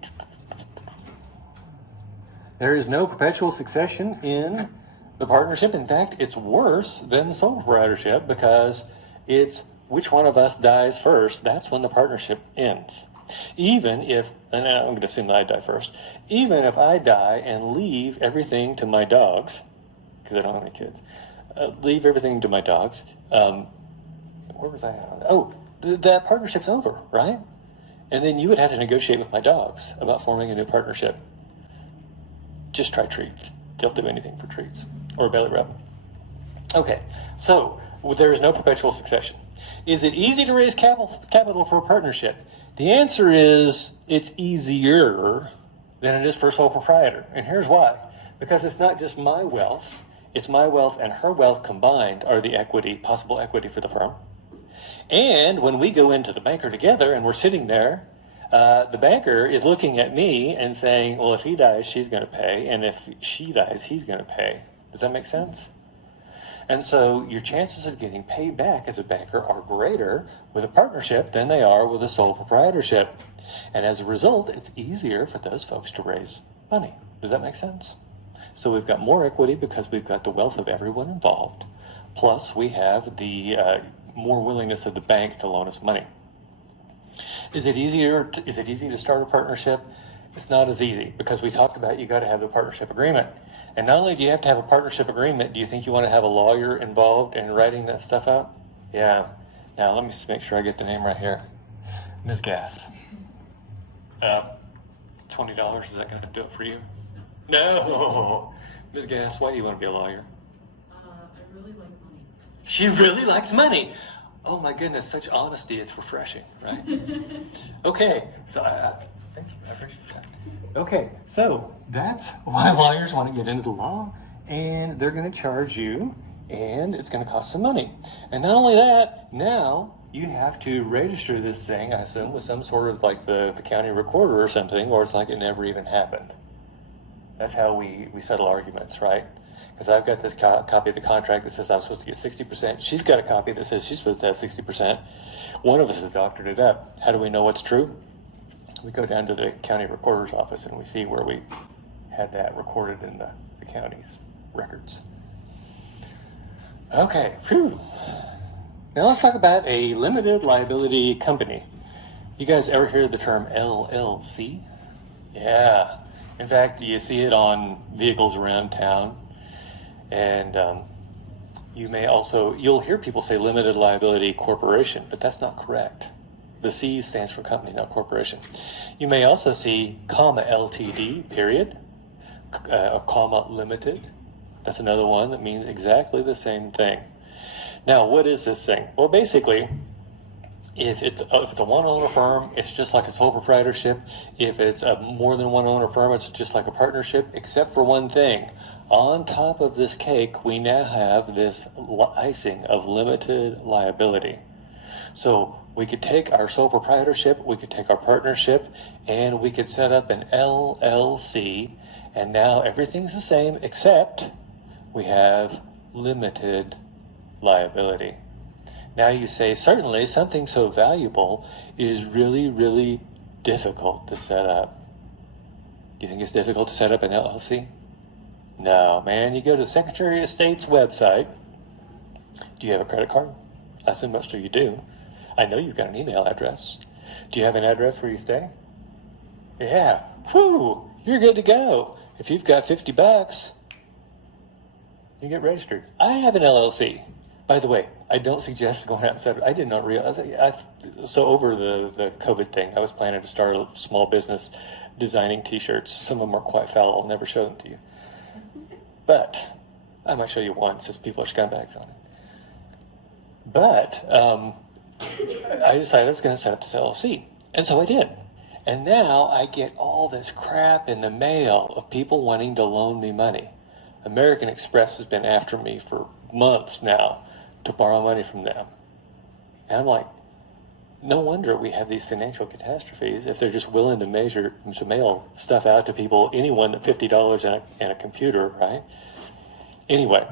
There is no perpetual succession in the partnership. In fact, it's worse than the sole proprietorship because it's which one of us dies first. That's when the partnership ends. Even if, and I'm going to assume that I die first, even if I die and leave everything to my dogs, because I don't have any kids, leave everything to my dogs, where was I at? Oh, that partnership's over, right? And then you would have to negotiate with my dogs about forming a new partnership. Just try treats. They'll do anything for treats or a belly rub. Okay, so there is no perpetual succession. Is it easy to raise capital for a partnership? The answer is it's easier than it is for a sole proprietor. And here's why. Because it's not just my wealth. It's my wealth and her wealth combined are the equity, possible equity for the firm. And when we go into the banker together and we're sitting there, the banker is looking at me and saying, well, if he dies, she's going to pay. And if she dies, he's going to pay. Does that make sense? And so your chances of getting paid back as a banker are greater with a partnership than they are with a sole proprietorship. And as a result, it's easier for those folks to raise money. Does that make sense? So we've got more equity because we've got the wealth of everyone involved. Plus, we have the more willingness of the bank to loan us money. Is it easy to start a partnership? It's not as easy because we talked about you got to have the partnership agreement. And not only do you have to have a partnership agreement, do you think you want to have a lawyer involved in writing that stuff out? Yeah. Now let me just make sure I get the name right here. Ms. Gass. $20, is that going to do it for you? No. Ms. Gass, why do you want to be a lawyer? I really like money. She really likes money. Oh my goodness, such honesty, it's refreshing, right? Okay, so thank you, I appreciate that. Okay, so that's why lawyers want to get into the law, and they're going to charge you, and it's going to cost some money. And not only that, now you have to register this thing, I assume, with some sort of like the county recorder or something, or it's like it never even happened. That's how we settle arguments, right? Because I've got this copy of the contract that says I'm supposed to get 60%. She's got a copy that says she's supposed to have 60%. One of us has doctored it up. How do we know what's true? We go down to the county recorder's office and we see where we had that recorded in the county's records. Okay, whew. Now let's talk about a limited liability company. You guys ever hear the term LLC? Yeah. In fact, you see it on vehicles around town. And you'll hear people say limited liability corporation, but that's not correct. The C stands for company, not corporation. You may also see comma LTD, period, or comma limited. That's another one that means exactly the same thing. Now, what is this thing? Well, basically, if it's a one-owner firm, it's just like a sole proprietorship. If it's a more than one-owner firm, it's just like a partnership, except for one thing. On top of this cake, we now have this icing of limited liability. So we could take our sole proprietorship, we could take our partnership, and we could set up an LLC, and now everything's the same except we have limited liability. Now you say, certainly something so valuable is really, really difficult to set up. Do you think it's difficult to set up an LLC? No, man, you go to the Secretary of State's website. Do you have a credit card? I assume most of you do. I know you've got an email address. Do you have an address where you stay? Yeah. Whew, you're good to go. If you've got $50, you get registered. I have an LLC. By the way, I don't suggest going outside. I did not realize. So over the COVID thing, I was planning to start a small business designing T-shirts. Some of them are quite foul. I'll never show them to you. But I might show you one since people are scumbags on it. But I decided I was going to set up this LLC. And so I did. And now I get all this crap in the mail of people wanting to loan me money. American Express has been after me for months now to borrow money from them. And I'm like, no wonder we have these financial catastrophes if they're just willing to mail stuff out to people, anyone that $50 and a computer, right? Anyway,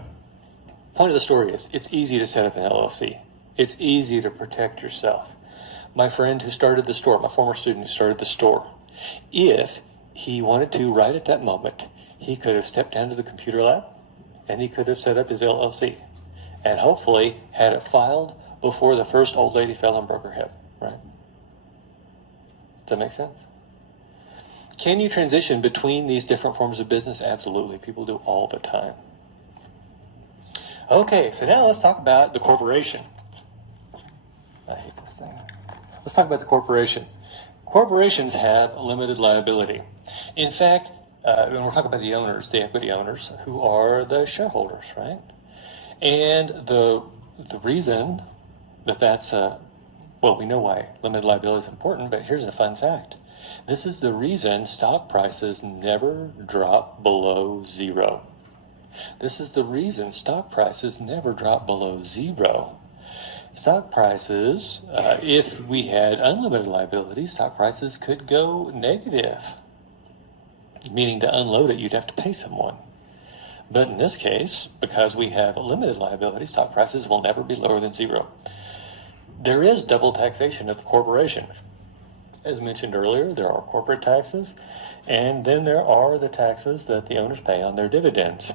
point of the story is it's easy to set up an LLC. It's easy to protect yourself. My friend who started the store, my former student who started the store, if he wanted to right at that moment, he could have stepped down to the computer lab and he could have set up his LLC and hopefully had it filed before the first old lady fell and broke her hip, right? Does that make sense? Can you transition between these different forms of business? Absolutely. People do all the time. Okay, so now let's talk about the corporation. I hate this thing. Let's talk about the corporation. Corporations have limited liability. In fact, when we're talking about the owners, the equity owners, who are the shareholders, right? And the reason that's well, we know why limited liability is important, but here's a fun fact. This is the reason stock prices never drop below zero. This is the reason stock prices never drop below zero. Stock prices, if we had unlimited liability, stock prices could go negative, meaning to unload it, you'd have to pay someone. But in this case, because we have a limited liability, stock prices will never be lower than zero. There is double taxation of the corporation. As mentioned earlier, there are corporate taxes, and then there are the taxes that the owners pay on their dividends.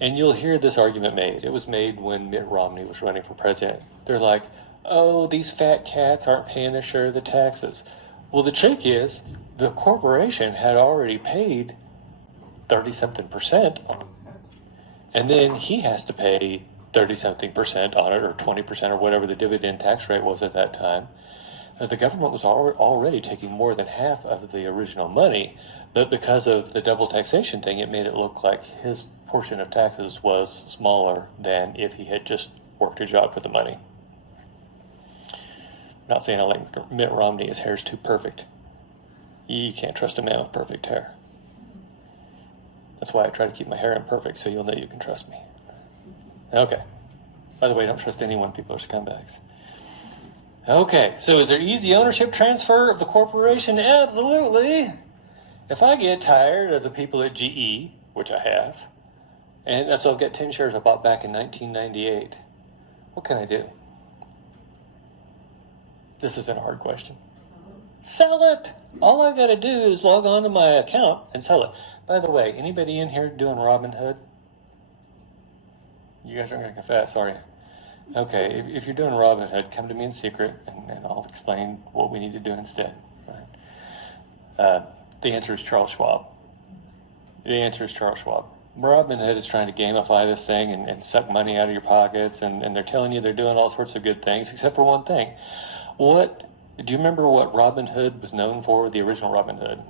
And you'll hear this argument made. It was made when Mitt Romney was running for president. They're like, oh, these fat cats aren't paying their share of the taxes. Well, the trick is the corporation had already paid 30-something% on it, and then he has to pay 30-something% on it, or 20%, or whatever the dividend tax rate was at that time. The government was already taking more than half of the original money, but because of the double taxation thing, it made it look like his portion of taxes was smaller than if he had just worked a job for the money. Not saying I like Mitt Romney, his hair's too perfect. You can't trust a man with perfect hair. That's why I try to keep my hair imperfect, so you'll know you can trust me. Okay. By the way, don't trust anyone. People are scumbags. Okay, so is there easy ownership transfer of the corporation? Absolutely. If I get tired of the people at GE, which I have, and so I've got 10 shares I bought back in 1998, what can I do? This is a hard question. Sell it. All I got to do is log on to my account and sell it. By the way, anybody in here doing Robinhood? You guys aren't going to confess, are you? Okay, if you're doing Robinhood, come to me in secret, and I'll explain what we need to do instead. Right? The answer is Charles Schwab. The answer is Charles Schwab. Robinhood is trying to gamify this thing and suck money out of your pockets, and they're telling you they're doing all sorts of good things, except for one thing. Do you remember what Robinhood was known for, the original Robinhood?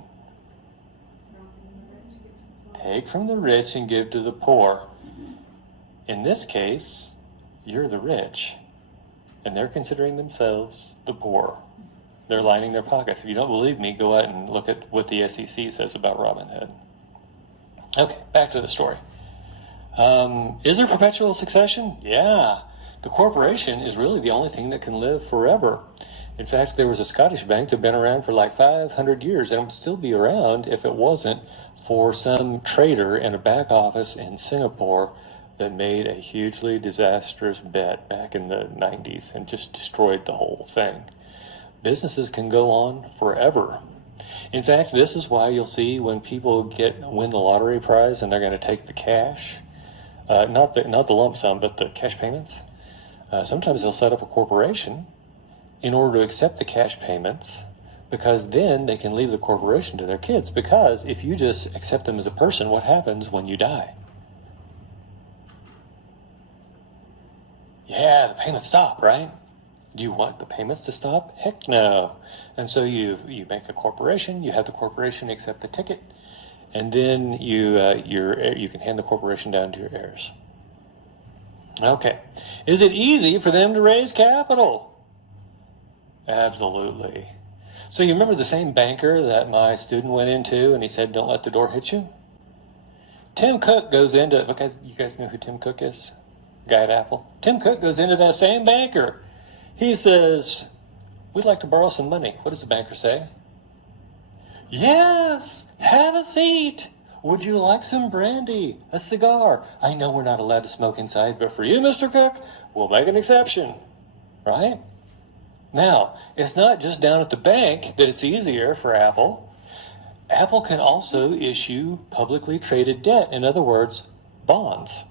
Take from the rich and give to the poor. In this case, you're the rich, and they're considering themselves the poor. They're lining their pockets. If you don't believe me, go out and look at what the SEC says about Robinhood. Okay, back to the story. Is there perpetual succession? Yeah. The corporation is really the only thing that can live forever. In fact, there was a Scottish bank that had been around for like 500 years and would still be around if it wasn't for some trader in a back office in Singapore that made a hugely disastrous bet back in the 90s and just destroyed the whole thing. Businesses can go on forever. In fact, this is why you'll see when people win the lottery prize and they're going to take the cash, not the lump sum, but the cash payments. Sometimes they'll set up a corporation in order to accept the cash payments, because then they can leave the corporation to their kids. Because if you just accept them as a person, what happens when you die? Yeah, the payments stop, right? Do you want the payments to stop? Heck no. And so you make a corporation, you have the corporation accept the ticket, and then you can hand the corporation down to your heirs. Okay. Is it easy for them to raise capital? Absolutely. So you remember the same banker that my student went into and he said, don't let the door hit you? Tim Cook goes into, because you guys know who Tim Cook is? Guy at Apple. Tim Cook goes into that same banker. He says, we'd like to borrow some money. What does the banker say? Yes, have a seat. Would you like some brandy, a cigar? I know we're not allowed to smoke inside, but for you, Mr. Cook, we'll make an exception, right? Now, it's not just down at the bank that it's easier for Apple. Apple can also issue publicly traded debt, in other words, bonds.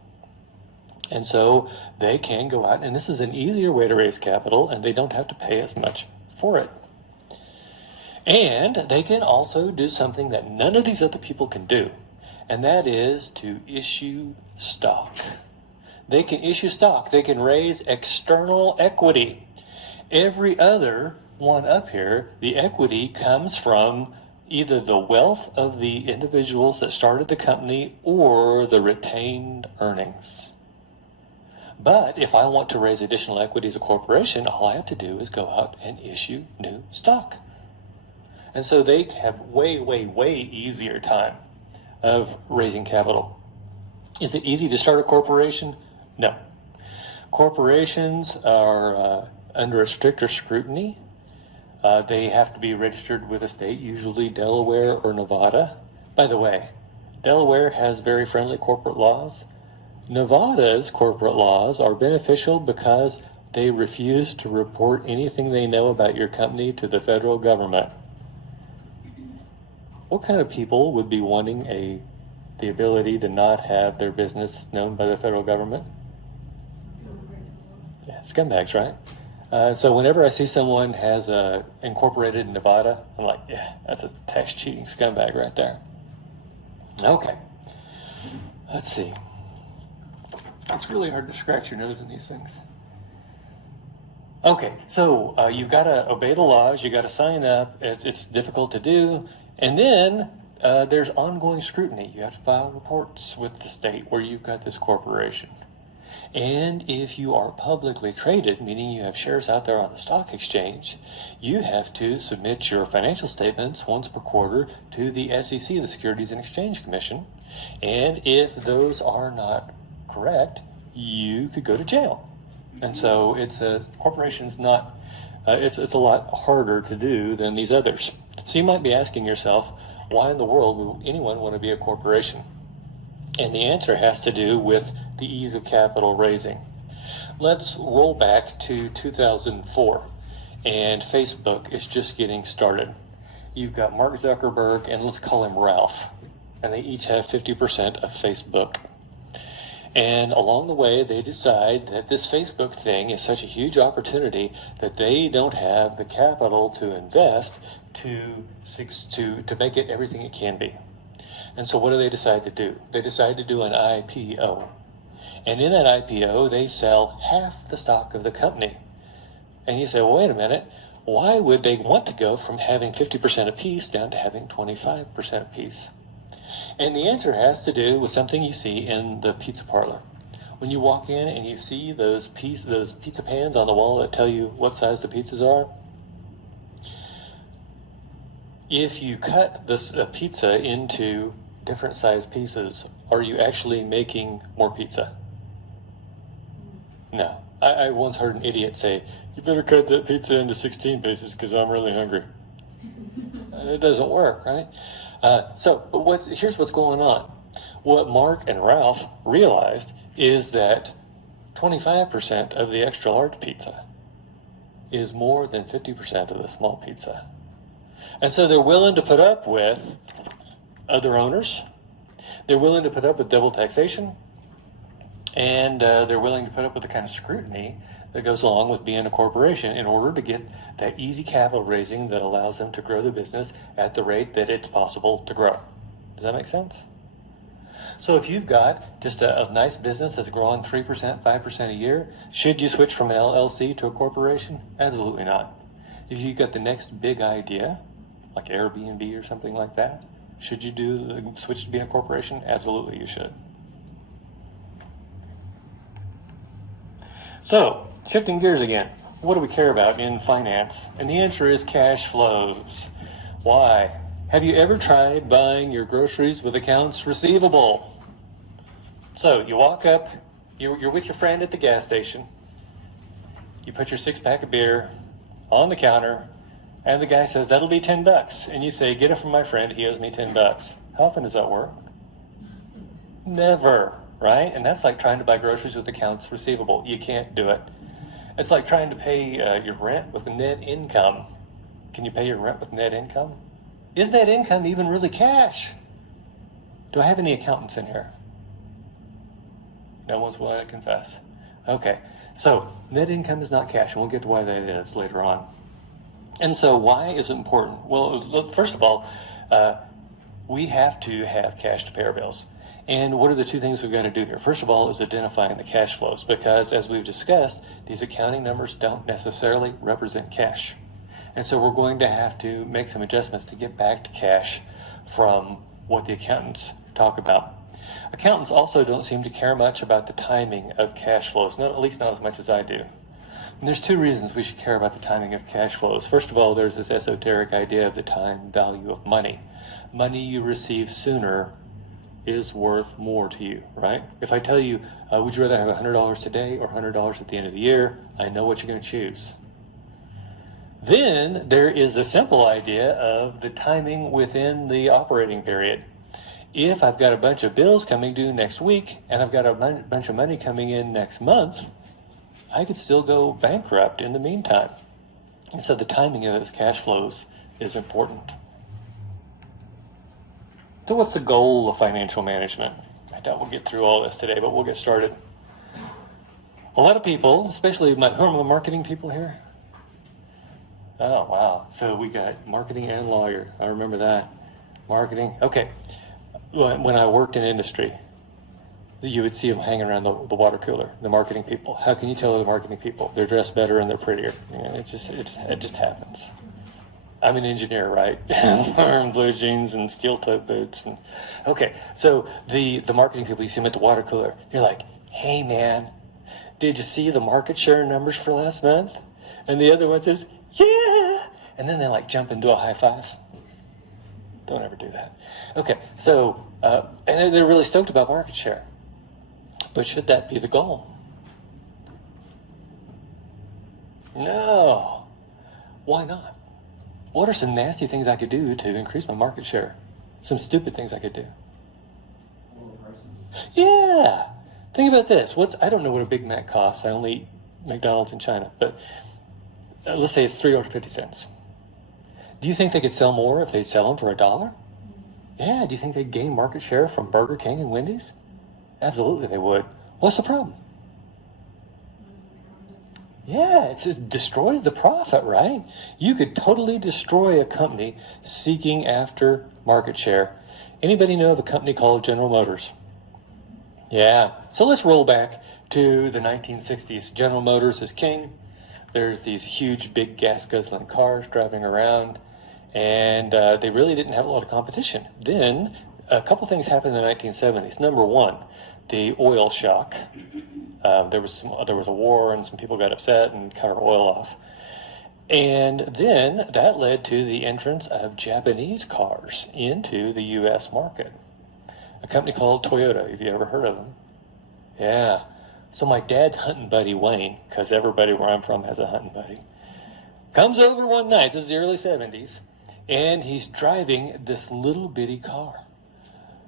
And so they can go out, and this is an easier way to raise capital, and they don't have to pay as much for it. And they can also do something that none of these other people can do, and that is to issue stock. They can issue stock. They can raise external equity. Every other one up here, the equity comes from either the wealth of the individuals that started the company or the retained earnings. But if I want to raise additional equity as a corporation, all I have to do is go out and issue new stock. And so they have way, way, way easier time of raising capital. Is it easy to start a corporation? No. Corporations are under a stricter scrutiny. They have to be registered with a state, usually Delaware or Nevada. By the way, Delaware has very friendly corporate laws. Nevada's corporate laws are beneficial because they refuse to report anything they know about your company to the federal government. What kind of people would be wanting the ability to not have their business known by the federal government? Yeah, scumbags, right? So whenever I see someone has incorporated in Nevada, I'm like, yeah, that's a tax cheating scumbag right there. Okay, let's see. It's really hard to scratch your nose in these things. Okay, so you've got to obey the laws, you've got to sign up, it's difficult to do, and then there's ongoing scrutiny. You have to file reports with the state where you've got this corporation. And if you are publicly traded, meaning you have shares out there on the stock exchange, you have to submit your financial statements once per quarter to the SEC, the Securities and Exchange Commission, and if those are not correct, you could go to jail. And so it's corporation's not, it's a lot harder to do than these others. So you might be asking yourself, why in the world would anyone want to be a corporation? And the answer has to do with the ease of capital raising. Let's roll back to 2004, and Facebook is just getting started. You've got Mark Zuckerberg, and let's call him Ralph, and they each have 50% of Facebook. And along the way, they decide that this Facebook thing is such a huge opportunity that they don't have the capital to invest to make it everything it can be. And so what do they decide to do? They decide to do an IPO. And in that IPO, they sell half the stock of the company. And you say, well, wait a minute, why would they want to go from having 50% apiece down to having 25% apiece? And the answer has to do with something you see in the pizza parlor. When you walk in and you see those pizza pans on the wall that tell you what size the pizzas are, if you cut this pizza into different size pieces, are you actually making more pizza? No. I once heard an idiot say, you better cut that pizza into 16 pieces because I'm really hungry. It doesn't work, right? Here's what's going on. What Mark and Ralph realized is that 25% of the extra large pizza is more than 50% of the small pizza. And so they're willing to put up with other owners, they're willing to put up with double taxation, and they're willing to put up with the kind of scrutiny that goes along with being a corporation in order to get that easy capital raising that allows them to grow the business at the rate that it's possible to grow. Does that make sense? So if you've got just a nice business that's growing 3%, 5% a year, should you switch from an LLC to a corporation? Absolutely not. If you've got the next big idea, like Airbnb or something like that, should you switch to being a corporation? Absolutely you should. So, shifting gears again, what do we care about in finance? And the answer is cash flows. Why? Have you ever tried buying your groceries with accounts receivable? So, you walk up, you're with your friend at the gas station, you put your 6-pack of beer on the counter, and the guy says, that'll be $10. And you say, get it from my friend, he owes me $10. How often does that work? Never, right? And that's like trying to buy groceries with accounts receivable. You can't do it. It's like trying to pay your rent with net income. Can you pay your rent with net income? Is net income even really cash? Do I have any accountants in here? No one's willing to confess. Okay, so net income is not cash, and we'll get to why that is later on. And so why is it important? Well, look, first of all, we have to have cash to pay our bills. And what are the two things we've got to do here? First of all is identifying the cash flows, because as we've discussed, these accounting numbers don't necessarily represent cash. And so we're going to have to make some adjustments to get back to cash from what the accountants talk about. Accountants also don't seem to care much about the timing of cash flows, at least not as much as I do. And there's two reasons we should care about the timing of cash flows. First of all, there's this esoteric idea of the time value of money. Money you receive sooner is worth more to you, right? If I tell you, would you rather have $100 today or $100 at the end of the year, I know what you're going to choose. Then there is a simple idea of the timing within the operating period. If I've got a bunch of bills coming due next week and I've got a bunch of money coming in next month, I could still go bankrupt in the meantime. And so the timing of those cash flows is important. So what's the goal of financial management? I doubt we'll get through all this today, but we'll get started. A lot of people, especially who are my marketing people here? Oh, wow. So we got marketing and lawyer. I remember that. Marketing. Okay. When I worked in industry, you would see them hanging around the water cooler, the marketing people. How can you tell they're the marketing people? They're dressed better and they're prettier. You know, it just happens. I'm an engineer, right? Wearing blue jeans and steel-toed boots. Okay, so the marketing people, you see them at the water cooler. You're like, hey, man, did you see the market share numbers for last month? And the other one says, yeah. And then they like jump into a high five. Don't ever do that. Okay, so, and they're really stoked about market share. But should that be the goal? No. Why not? What are some nasty things I could do to increase my market share? Some stupid things I could do. Yeah. Think about this. I don't know what a Big Mac costs. I only eat McDonald's in China. But let's say it's $3.50. Do you think they could sell more if they sell them for $1? Yeah. Do you think they'd gain market share from Burger King and Wendy's? Absolutely they would. What's the problem? Yeah, it destroys the profit, right? You could totally destroy a company seeking after market share. Anybody know of a company called General Motors? Yeah, so let's roll back to the 1960s. General Motors is king. There's these huge, big gas-guzzling cars driving around, and they really didn't have a lot of competition. Then a couple things happened in the 1970s. Number one, the oil shock. There was a war and some people got upset and cut our oil off. And then that led to the entrance of Japanese cars into the U.S. market. A company called Toyota. Have you ever heard of them? Yeah. So my dad's hunting buddy Wayne, because everybody where I'm from has a hunting buddy, comes over one night, this is the early 70s, and he's driving this little bitty car.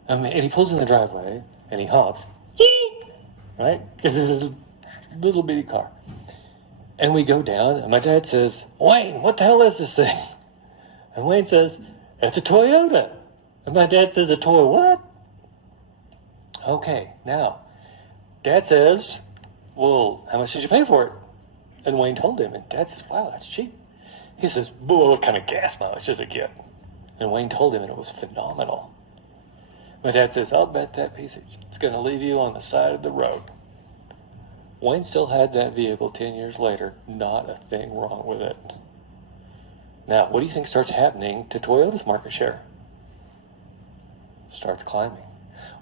And he pulls in the driveway and he honks. Right? Because it's a little bitty car. And we go down, and my dad says, Wayne, what the hell is this thing? And Wayne says, it's a Toyota. And my dad says, a toy what? Okay, now, Dad says, well, how much did you pay for it? And Wayne told him, and Dad says, wow, that's cheap. He says, well, what kind of gas mileage does it get? And Wayne told him, and it was phenomenal. My dad says, I'll bet that piece it's going to leave you on the side of the road. Wayne still had that vehicle 10 years later. Not a thing wrong with it. Now, what do you think starts happening to Toyota's market share? Starts climbing.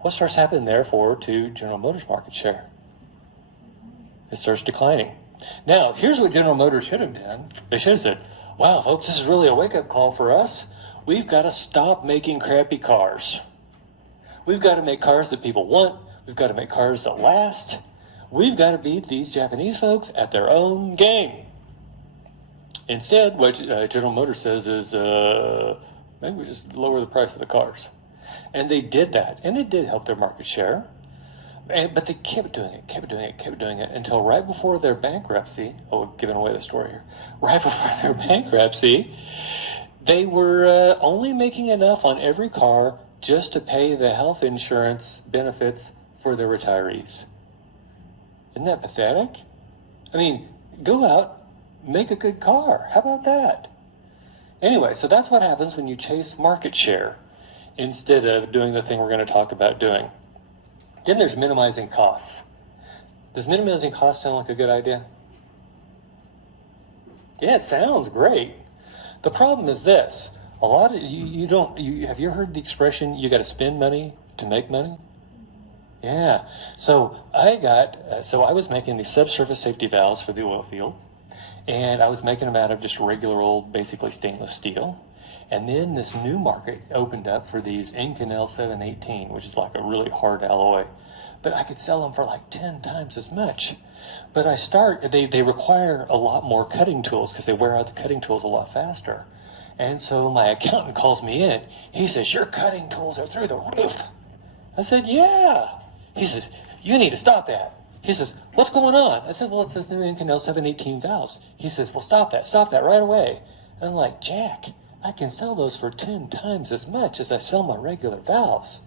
What starts happening, therefore, to General Motors' market share? It starts declining. Now, here's what General Motors should have done. They should have said, wow, folks, this is really a wake-up call for us. We've got to stop making crappy cars. We've got to make cars that people want. We've got to make cars that last. We've got to beat these Japanese folks at their own game. Instead, what General Motors says is, maybe we just lower the price of the cars. And they did that, and it did help their market share. But they kept doing it until right before their bankruptcy. Oh, giving away the story here. Right before their bankruptcy, they were only making enough on every car just to pay the health insurance benefits for their retirees. Isn't that pathetic? I mean, go out, make a good car. How about that? Anyway, so that's what happens when you chase market share instead of doing the thing we're going to talk about doing. Then there's minimizing costs. Does minimizing costs sound like a good idea? Yeah, it sounds great. The problem is this. A lot of have you heard the expression, you got to spend money to make money? Yeah. So I was making these subsurface safety valves for the oil field, and I was making them out of just regular old, basically stainless steel. And then this new market opened up for these Inconel 718, which is like a really hard alloy. But I could sell them for like 10 times as much. But they require a lot more cutting tools because they wear out the cutting tools a lot faster. And so my accountant calls me in. He says, your cutting tools are through the roof. I said, yeah. He says, you need to stop that. He says, what's going on? I said, well, it says new Inconel 718 valves. He says, well, stop that right away. And I'm like, Jack, I can sell those for 10 times as much as I sell my regular valves.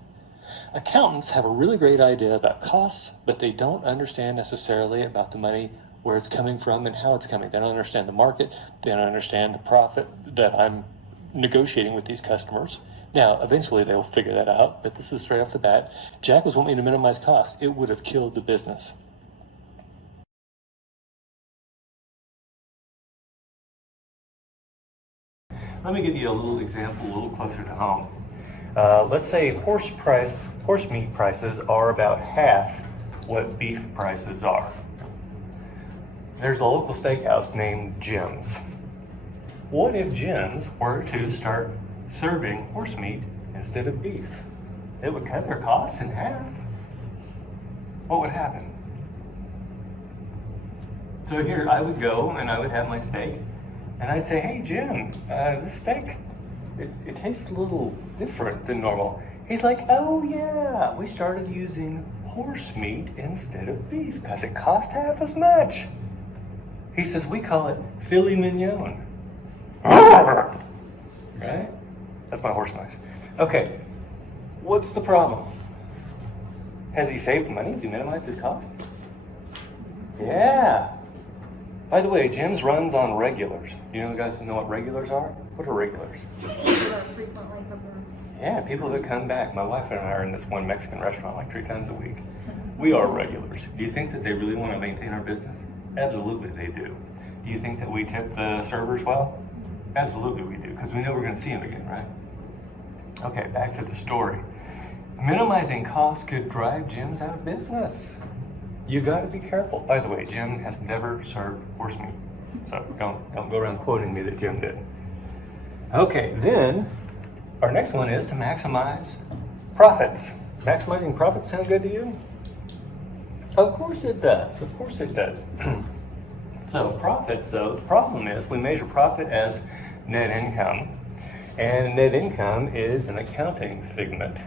Accountants have a really great idea about costs, but they don't understand necessarily about the money, where it's coming from and how it's coming. They don't understand the market. They don't understand the profit that I'm negotiating with these customers. Now, eventually they'll figure that out, but this is straight off the bat. Jack was wanting me to minimize costs. It would have killed the business. Let me give you a little example a little closer to home. Let's say horse meat prices are about half what beef prices are. There's a local steakhouse named Jim's. What if Jim's were to start serving horse meat instead of beef? It would cut their costs in half. What would happen? So here I would go and I would have my steak, and I'd say, hey Jim, this steak, it tastes a little different than normal. He's like, oh yeah, we started using horse meat instead of beef because it cost half as much. He says, we call it filet mignon. Right? That's my horse noise. Okay, what's the problem? Has he saved money? Has he minimized his cost? Yeah. By the way, Jim's runs on regulars. You guys know what regulars are? What are regulars? Yeah, people that come back. My wife and I are in this one Mexican restaurant like 3 times a week. We are regulars. Do you think that they really want to maintain our business? Absolutely they do. Do you think that we tip the servers well? Absolutely we do, because we know we're going to see them again, right? Okay, back to the story. Minimizing costs could drive gyms out of business. You got to be careful. By the way, Jim has never served horse meat, so don't go around quoting me that Jim did. Okay, then our next one is to maximize profits. Maximizing profits sound good to you? Of course it does. Of course it does. So profits, though, the problem is we measure profit as net income, and net income is an accounting figment.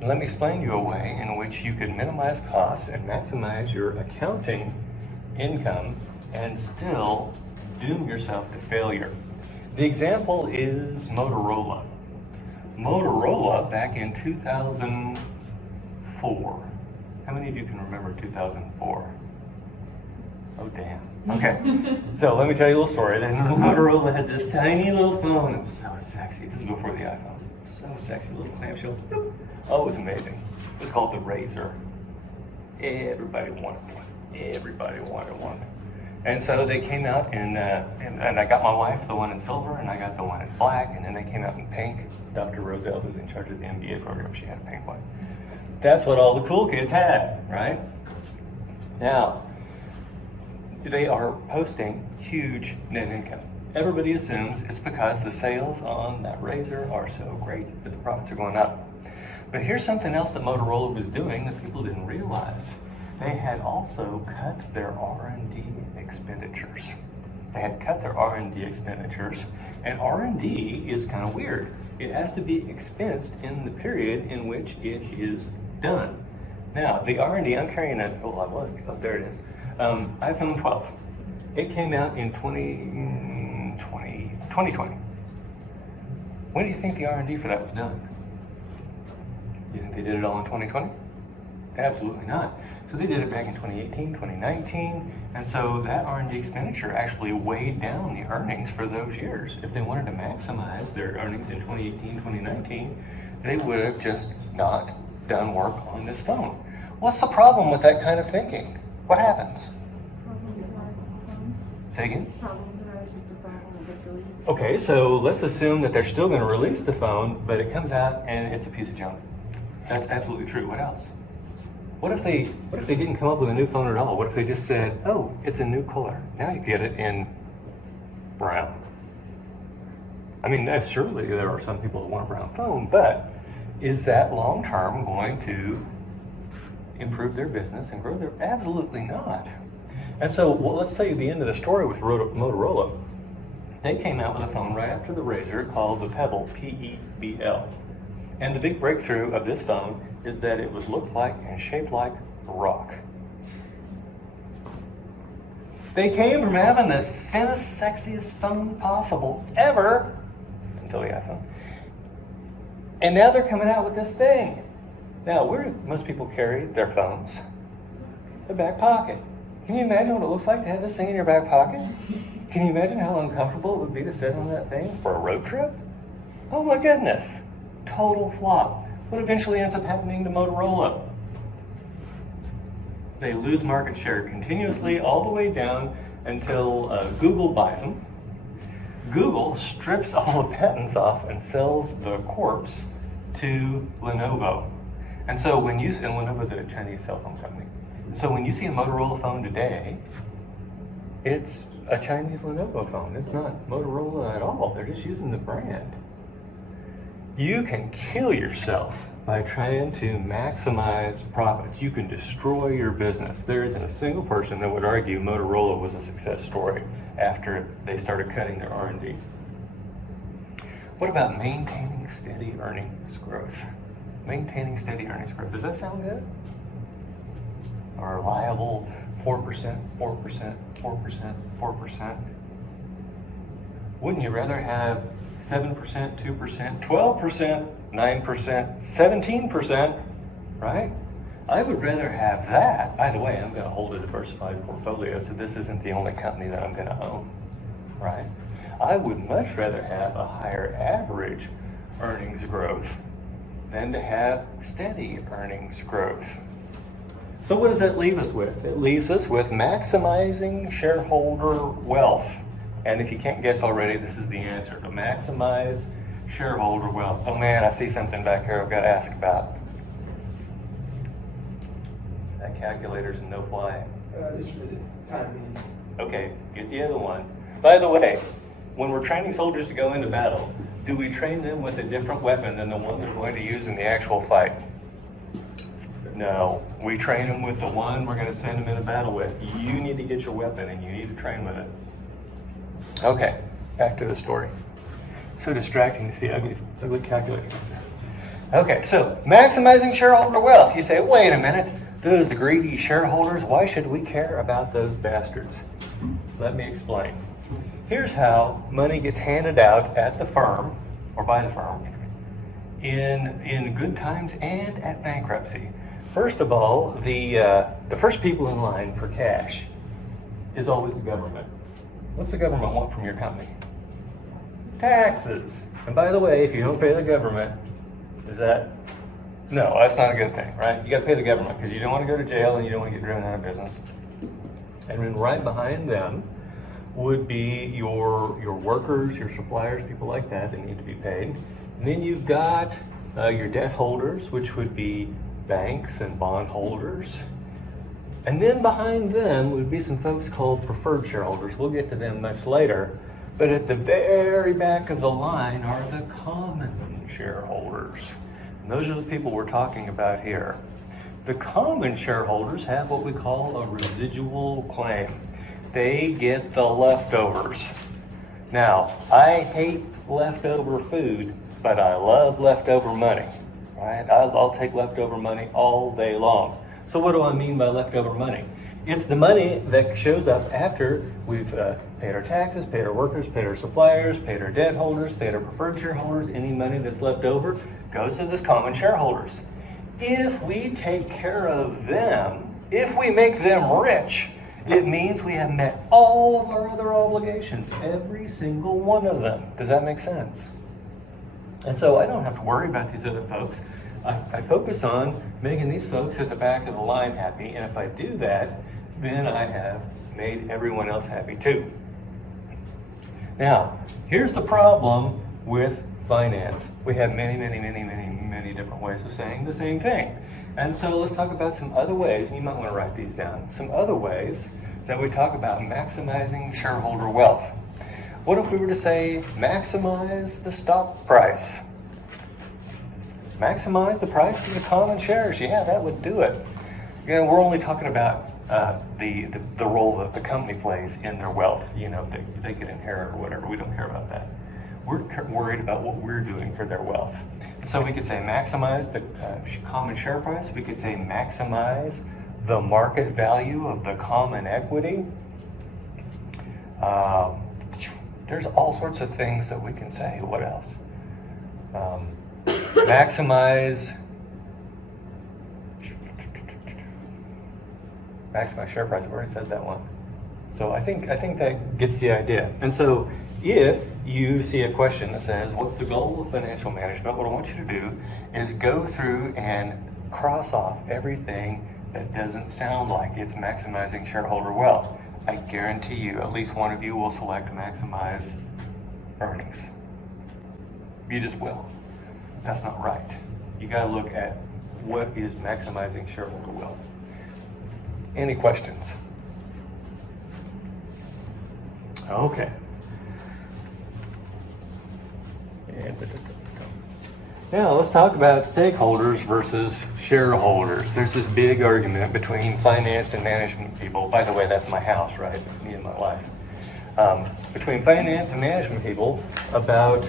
And let me explain to you a way in which you can minimize costs and maximize your accounting income and still doom yourself to failure. The example is Motorola. Motorola back in 2004. How many of you can remember 2004? Oh, damn. Okay. So let me tell you a little story. Then Motorola had this tiny little phone. It was so sexy. This is before the iPhone. So sexy, little clamshell. Oh, it was amazing. It was called the Razor. Everybody wanted one. Everybody wanted one. And so they came out and I got my wife the one in silver, and I got the one in black, and then they came out in pink. Dr. Roselle, who's in charge of the MBA program, she had a pink one. That's what all the cool kids had, right? Now, they are posting huge net income. Everybody assumes it's because the sales on that Razor are so great that the profits are going up. But here's something else that Motorola was doing that people didn't realize. They had also cut their R&D expenditures. They had cut their R&D expenditures, and R&D is kind of weird. It has to be expensed in the period in which it is done. Now, the R&D, I'm carrying there it is. iPhone 12. It came out in 2020. When do you think the R&D for that was done? Do you think they did it all in 2020? Absolutely not. So they did it back in 2018, 2019, and so that R&D expenditure actually weighed down the earnings for those years. If they wanted to maximize their earnings in 2018, 2019, they would have just not done work on this phone. What's the problem with that kind of thinking? What happens? Say again? Okay, so let's assume that they're still going to release the phone, but it comes out and it's a piece of junk. That's absolutely true. What else? What if they didn't come up with a new phone at all? What if they just said, oh, it's a new color. Now you get it in brown. I mean, surely there are some people that want a brown phone, but is that long-term going to improve their business and grow their? Absolutely not. And so let's tell you the end of the story with Motorola. They came out with a phone right after the Razor called the Pebble, P-E-B-L. And the big breakthrough of this phone is that it was looked like and shaped like a rock. They came from having the thinnest, sexiest phone possible ever, until the iPhone. And now they're coming out with this thing. Now, where do most people carry their phones? The back pocket. Can you imagine what it looks like to have this thing in your back pocket? Can you imagine how uncomfortable it would be to sit on that thing for a road trip? Oh my goodness. Total flop. What eventually ends up happening to Motorola? They lose market share continuously all the way down until Google buys them. Google strips all the patents off and sells the corpse to Lenovo. And so when you see, and Lenovo's a Chinese cell phone company. So when you see a Motorola phone today, it's a Chinese Lenovo phone. It's not Motorola at all. They're just using the brand. You can kill yourself by trying to maximize profits. You can destroy your business. There isn't a single person that would argue Motorola was a success story after they started cutting their R&D. What about maintaining steady earnings growth? Maintaining steady earnings growth. Does that sound good? A reliable 4%, 4%, 4%, 4%. Wouldn't you rather have 7%, 2%, 12%, 9%, 17%, right? I would rather have that. By the way, I'm going to hold a diversified portfolio, so this isn't the only company that I'm going to own, right? I would much rather have a higher average earnings growth than to have steady earnings growth. So what does that leave us with? It leaves us with maximizing shareholder wealth. And if you can't guess already, this is the answer, to maximize shareholder wealth. Oh man, I see something back here I've got to ask about. That calculator's a no-fly. Just for the time being. Okay, get the other one. By the way, when we're training soldiers to go into battle, do we train them with a different weapon than the one they're going to use in the actual fight? No, we train them with the one we're going to send them into battle with. You need to get your weapon and you need to train with it. Okay, back to the story. So distracting to see ugly calculators. Okay, so maximizing shareholder wealth. You say, wait a minute, those greedy shareholders, why should we care about those bastards? Let me explain. Here's how money gets handed out at the firm, or by the firm, in good times and at bankruptcy. First of all, the first people in line for cash is always the government. What's the government want from your company? Taxes. And by the way, if you don't pay the government, no, that's not a good thing, right? You got to pay the government because you don't want to go to jail and you don't want to get driven out of business. And then right behind them would be your workers, your suppliers, people like that need to be paid. And then you've got your debt holders, which would be banks and bond holders. And then behind them would be some folks called preferred shareholders. We'll get to them much later. But at the very back of the line are the common shareholders. And those are the people we're talking about here. The common shareholders have what we call a residual claim. They get the leftovers. Now, I hate leftover food, but I love leftover money, right? I'll take leftover money all day long. So what do I mean by leftover money? It's the money that shows up after we've paid our taxes, paid our workers, paid our suppliers, paid our debt holders, paid our preferred shareholders. Any money that's left over goes to this common shareholders. If we take care of them, if we make them rich, it means we have met all of our other obligations, every single one of them. Does that make sense? And so I don't have to worry about these other folks. I focus on making these folks at the back of the line happy, and if I do that, then I have made everyone else happy too. Now, here's the problem with finance. We have many different ways of saying the same thing. And so let's talk about some other ways, and you might want to write these down, some other ways that we talk about maximizing shareholder wealth. What if we were to say maximize the stock price? Maximize the price of the common shares. Yeah, that would do it. You know, we're only talking about the role that the company plays in their wealth. You know, they could inherit or whatever. We don't care about that. We're worried about what we're doing for their wealth. So we could say maximize the common share price. We could say maximize the market value of the common equity. There's all sorts of things that we can say. What else? Maximize share price. I've already said that one. So I think that gets the idea. And so if you see a question that says, what's the goal of financial management? What I want you to do is go through and cross off everything that doesn't sound like it's maximizing shareholder wealth. I guarantee you, at least one of you will select maximize earnings. You just will. That's not right. You got to look at what is maximizing shareholder wealth. Any questions? Okay. Now let's talk about stakeholders versus shareholders. There's this big argument between finance and management people. By the way, that's my house, right? It's me and my wife. Between finance and management people about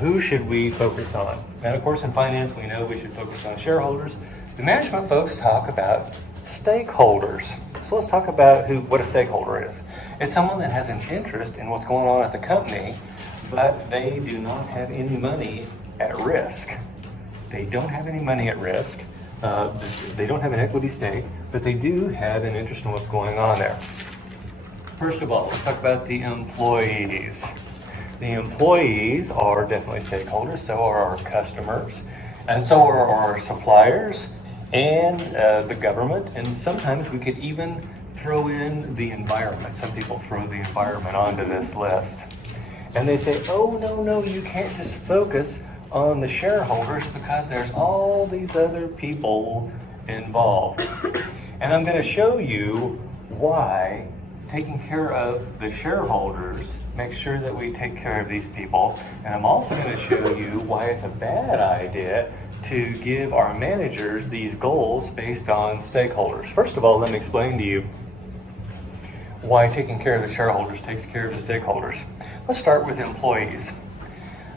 who should we focus on. And of course in finance we know we should focus on shareholders. The management folks talk about stakeholders. So let's talk about what a stakeholder is. It's someone that has an interest in what's going on at the company, but they do not have any money at risk. They don't have any money at risk. They don't have an equity stake, but they do have an interest in what's going on there. First of all, let's talk about the employees. The employees are definitely stakeholders, so are our customers, and so are our suppliers, and the government, and sometimes we could even throw in the environment. Some people throw the environment onto this list. And they say, oh, no, you can't just focus on the shareholders because there's all these other people involved. And I'm going to show you why taking care of the shareholders makes sure that we take care of these people. And I'm also going to show you why it's a bad idea to give our managers these goals based on stakeholders. First of all, let me explain to you why taking care of the shareholders takes care of the stakeholders. Let's start with employees.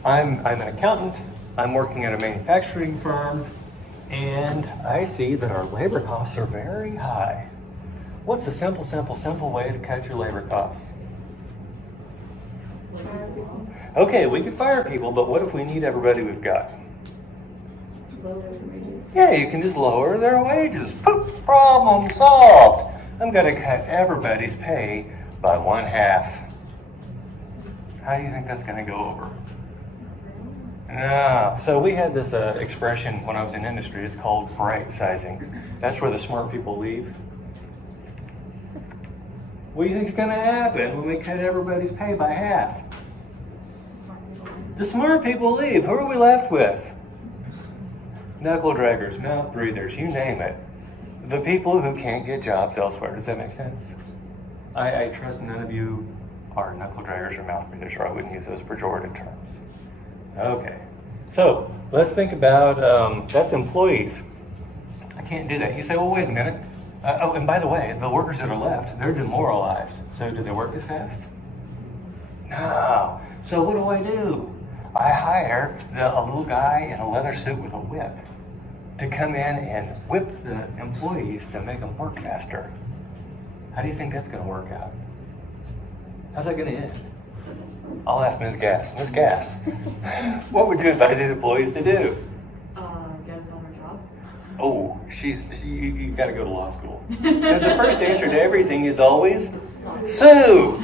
I'm an accountant. I'm working at a manufacturing firm, and I see that our labor costs are very high. What's a simple way to cut your labor costs? Okay, we could fire people, but what if we need everybody we've got? Lower the wages. Yeah, you can just lower their wages. Poof, problem solved. I'm going to cut everybody's pay by 1/2. How do you think that's going to go over? No. So we had this expression when I was in industry. It's called right sizing. That's where the smart people leave. What do you think's going to happen when we cut everybody's pay by 1/2? The smart people leave. Who are we left with? Knuckle draggers, mouth breathers, you name it. The people who can't get jobs elsewhere. Does that make sense? I trust none of you are knuckle draggers or mouth breathers, or I wouldn't use those pejorative terms. Okay, so let's think about, that's employees. I can't do that. You say, well, wait a minute. Oh, and by the way, the workers that are left, they're demoralized. So do they work as fast? No. So what do? I hire a little guy in a leather suit with a whip to come in and whip the employees to make them work faster. How do you think that's going to work out? How's that going to end? I'll ask Ms. Gass. Ms. Gass, what would you advise these employees to do? Get another job. Oh, you got to go to law school. Because the first answer to everything is always sue.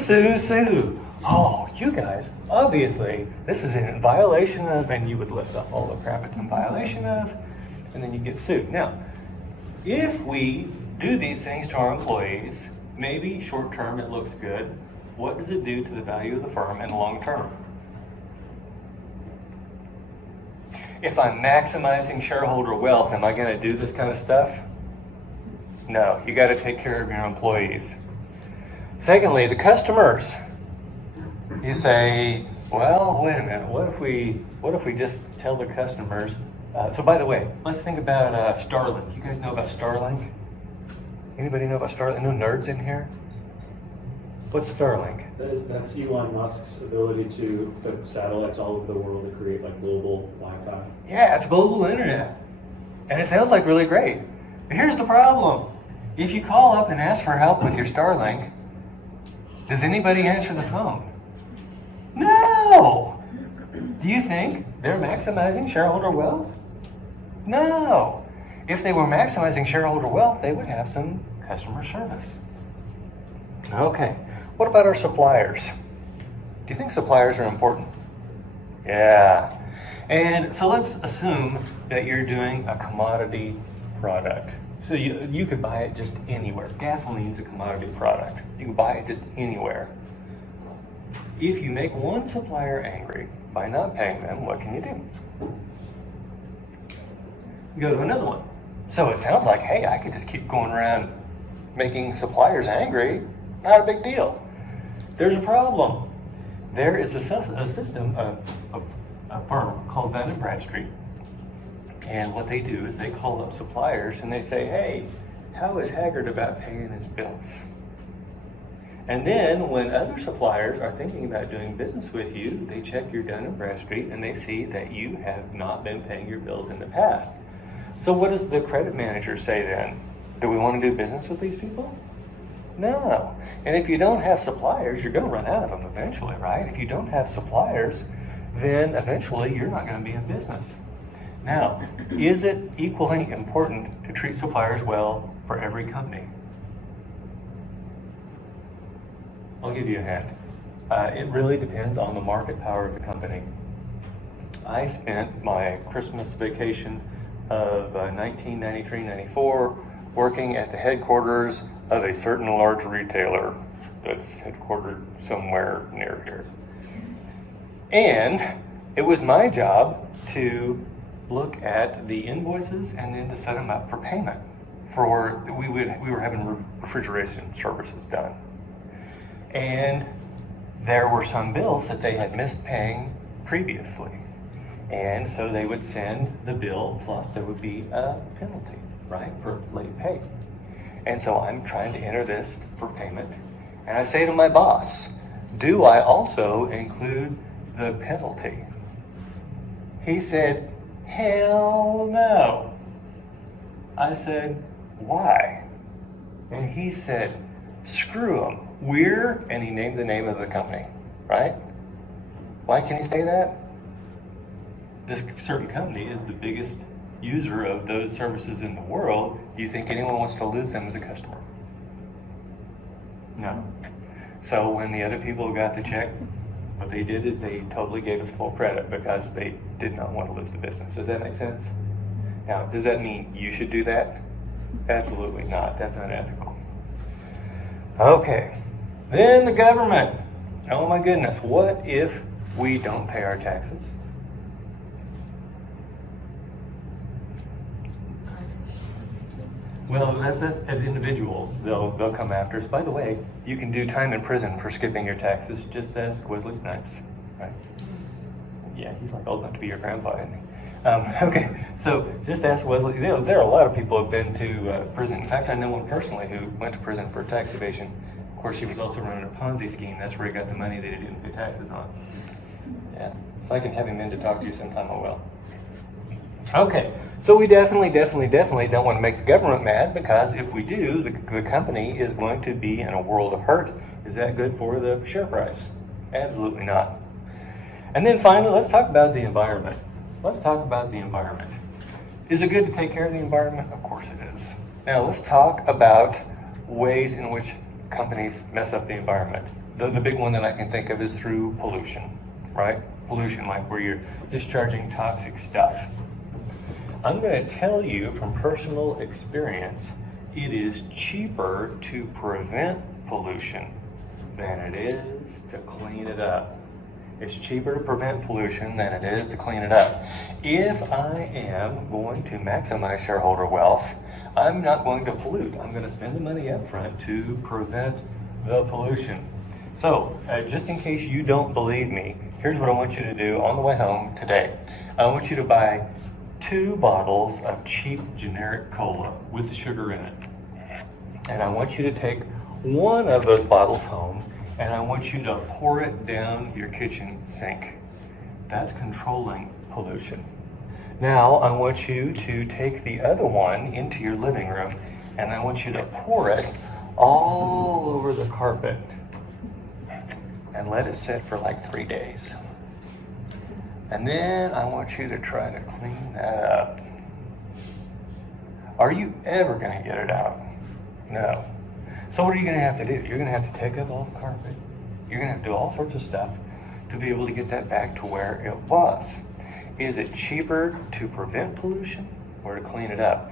Sue. Oh, you guys, obviously, this is in violation of, and you would list off all the crap it's in violation of, and then you get sued. Now, if we do these things to our employees, maybe short term it looks good. What does it do to the value of the firm in the long term? If I'm maximizing shareholder wealth, am I going to do this kind of stuff? No, you got to take care of your employees. Secondly, the customers. You say, well, wait a minute. What if we just tell the customers? So by the way, let's think about Starlink. You guys know about Starlink? Anybody know about Starlink? No nerds in here? What's Starlink? That's Elon Musk's ability to put satellites all over the world to create like global Wi-Fi. Yeah, it's global internet. And it sounds like really great. But here's the problem. If you call up and ask for help with your Starlink, does anybody answer the phone? No! Do you think they're maximizing shareholder wealth? No. If they were maximizing shareholder wealth, they would have some customer service. Okay. What about our suppliers? Do you think suppliers are important? Yeah. And so let's assume that you're doing a commodity product. So you could buy it just anywhere. Gasoline's a commodity product. You can buy it just anywhere. If you make one supplier angry by not paying them, what can you do? Go to another one. So it sounds like, hey, I could just keep going around making suppliers angry. Not a big deal. There's a problem. There is a system, a firm called Dun & Bradstreet. And what they do is they call up suppliers and they say, hey, how is Haggard about paying his bills? And then when other suppliers are thinking about doing business with you, they check your Dun & Bradstreet and they see that you have not been paying your bills in the past. So what does the credit manager say then? Do we want to do business with these people? No. And if you don't have suppliers, you're going to run out of them eventually, right? If you don't have suppliers, then eventually you're not going to be in business. Now, is it equally important to treat suppliers well for every company? I'll give you a hint. It really depends on the market power of the company. I spent my Christmas vacation of 1993-94 working at the headquarters of a certain large retailer that's headquartered somewhere near here. And it was my job to look at the invoices and then to set them up for payment. We were having refrigeration services done. And there were some bills that they had missed paying previously. And so they would send the bill, plus there would be a penalty, right, for late pay. And so I'm trying to enter this for payment. And I say to my boss, do I also include the penalty? He said, hell no. I said, why? And he said, screw them. And he named the name of the company, right? Why can he say that? This certain company is the biggest user of those services in the world. Do you think anyone wants to lose them as a customer? No. So when the other people got the check, what they did is they totally gave us full credit because they did not want to lose the business. Does that make sense? Now, does that mean you should do that? Absolutely not. That's unethical. Okay. Then the government. Oh my goodness. What if we don't pay our taxes? Well, that's as individuals, they'll come after us. By the way, you can do time in prison for skipping your taxes, just as Wesley Snipes, right? Yeah, he's like old enough to be your grandpa, isn't he? Okay, so just ask Wesley. There are a lot of people who have been to prison. In fact, I know one personally who went to prison for tax evasion. Of course, he was also running a Ponzi scheme. That's where he got the money that he didn't pay taxes on. Yeah, if I can have him in to talk to you sometime, I will. Okay, so we definitely don't want to make the government mad, because if we do, the company is going to be in a world of hurt. Is that good for the share price? Absolutely not. And then finally, let's talk about the environment. Let's talk about the environment. Is it good to take care of the environment? Of course it is. Now let's talk about ways in which companies mess up the environment. The big one that I can think of is through pollution, right? Pollution, like where you're discharging toxic stuff. I'm going to tell you from personal experience, it is cheaper to prevent pollution than it is to clean it up. It's cheaper to prevent pollution than it is to clean it up. If I am going to maximize shareholder wealth, I'm not going to pollute. I'm going to spend the money up front to prevent the pollution. So, just in case you don't believe me, here's what I want you to do on the way home today. I want you to buy 2 bottles of cheap generic cola with the sugar in it. And I want you to take one of those bottles home, and I want you to pour it down your kitchen sink. That's controlling pollution. Now, I want you to take the other one into your living room, and I want you to pour it all over the carpet and let it sit for like 3 days. And then I want you to try to clean that up. Are you ever going to get it out? No. So what are you going to have to do? You're going to have to take up all the carpet. You're going to have to do all sorts of stuff to be able to get that back to where it was. Is it cheaper to prevent pollution or to clean it up?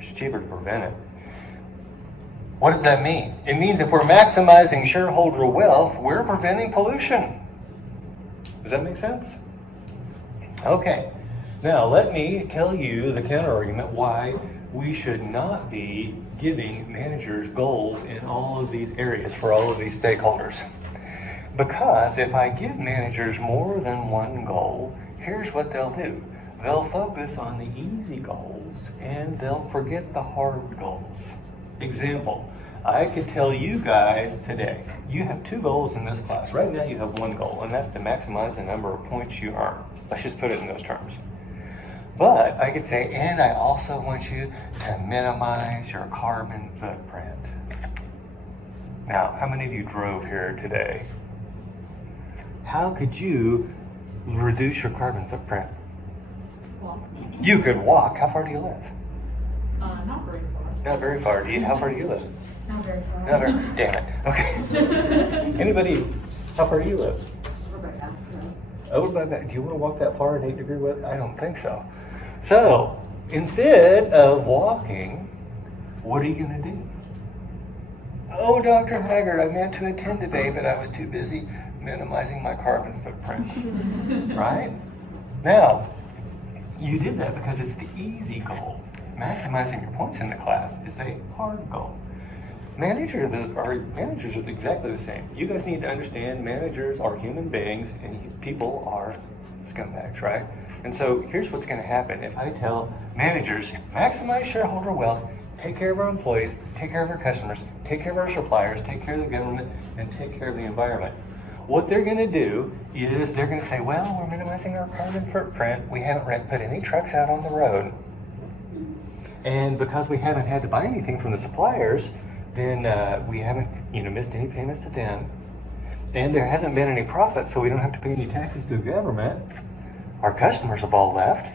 It's cheaper to prevent it. What does that mean? It means if we're maximizing shareholder wealth, we're preventing pollution. Does that make sense? Okay. Now, let me tell you the counter-argument why we should not be giving managers goals in all of these areas for all of these stakeholders. Because if I give managers more than one goal, here's what they'll do. They'll focus on the easy goals and they'll forget the hard goals. Example, I could tell you guys today, you have 2 goals in this class. Right now you have 1 goal, and that's to maximize the number of points you earn. Let's just put it in those terms. But I could say, and I also want you to minimize your carbon footprint. Now, how many of you drove here today? How could you reduce your carbon footprint? Walk. You could walk. How far do you live? Not very far. Not very far. How far do you live? Not very far. Not very. Damn it. Okay. Anybody? How far do you live? Over by that. Do you want to walk that far in 8-degree weather? I don't think so. So instead of walking, what are you going to do? Oh, Dr. Haggard, I meant to attend today, but I was too busy minimizing my carbon footprint. Right? Now, you did that because it's the easy goal. Maximizing your points in the class is a hard goal. Managers are exactly the same. You guys need to understand managers are human beings and people are scumbags, right? And so here's what's going to happen. If I tell managers, maximize shareholder wealth, take care of our employees, take care of our customers, take care of our suppliers, take care of the government, and take care of the environment. What they're going to do is they're going to say, well, we're minimizing our carbon footprint. We haven't put any trucks out on the road. And because we haven't had to buy anything from the suppliers, then we haven't missed any payments to them. And there hasn't been any profit, so we don't have to pay any taxes to the government. Our customers have all left.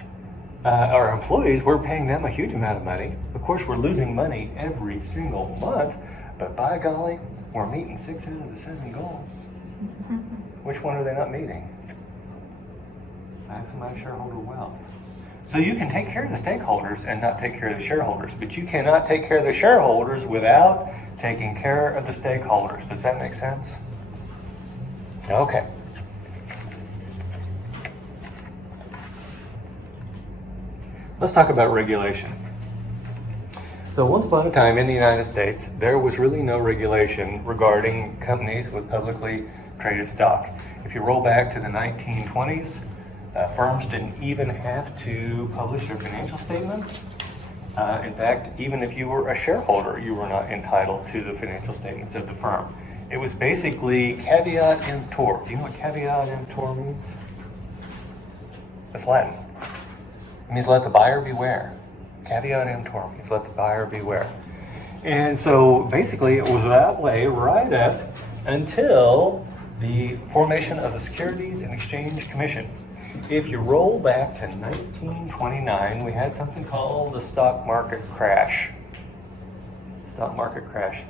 Our employees, we're paying them a huge amount of money. Of course, we're losing money every single month, but by golly, we're meeting 6 out of the 7 goals. Which one are they not meeting? Maximize shareholder wealth. So you can take care of the stakeholders and not take care of the shareholders, but you cannot take care of the shareholders without taking care of the stakeholders. Does that make sense? Okay. Let's talk about regulation. So once upon a time in the United States, there was really no regulation regarding companies with publicly traded stock. If you roll back to the 1920s, firms didn't even have to publish their financial statements. In fact, even if you were a shareholder, you were not entitled to the financial statements of the firm. It was basically caveat emptor. Do you know what caveat emptor means? It's Latin. It means let the buyer beware. Caveat emptor means let the buyer beware. And so basically it was that way right up until the formation of the Securities and Exchange Commission. If you roll back to 1929, we had something called the stock market crash. Stock market crash.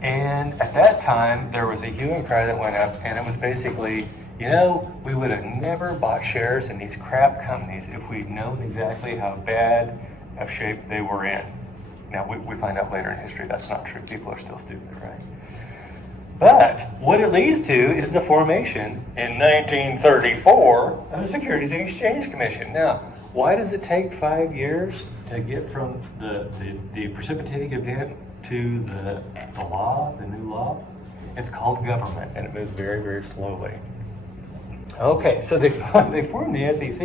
And at that time, there was a hue and cry that went up, and it was basically, we would have never bought shares in these crap companies if we'd known exactly how bad of shape they were in. Now, we find out later in history that's not true. People are still stupid, right? But what it leads to is the formation in 1934 of the Securities and Exchange Commission. Now, why does it take 5 years to get from the precipitating event to the law, the new law? It's called government, and it moves very, very slowly. Okay, so they formed the SEC,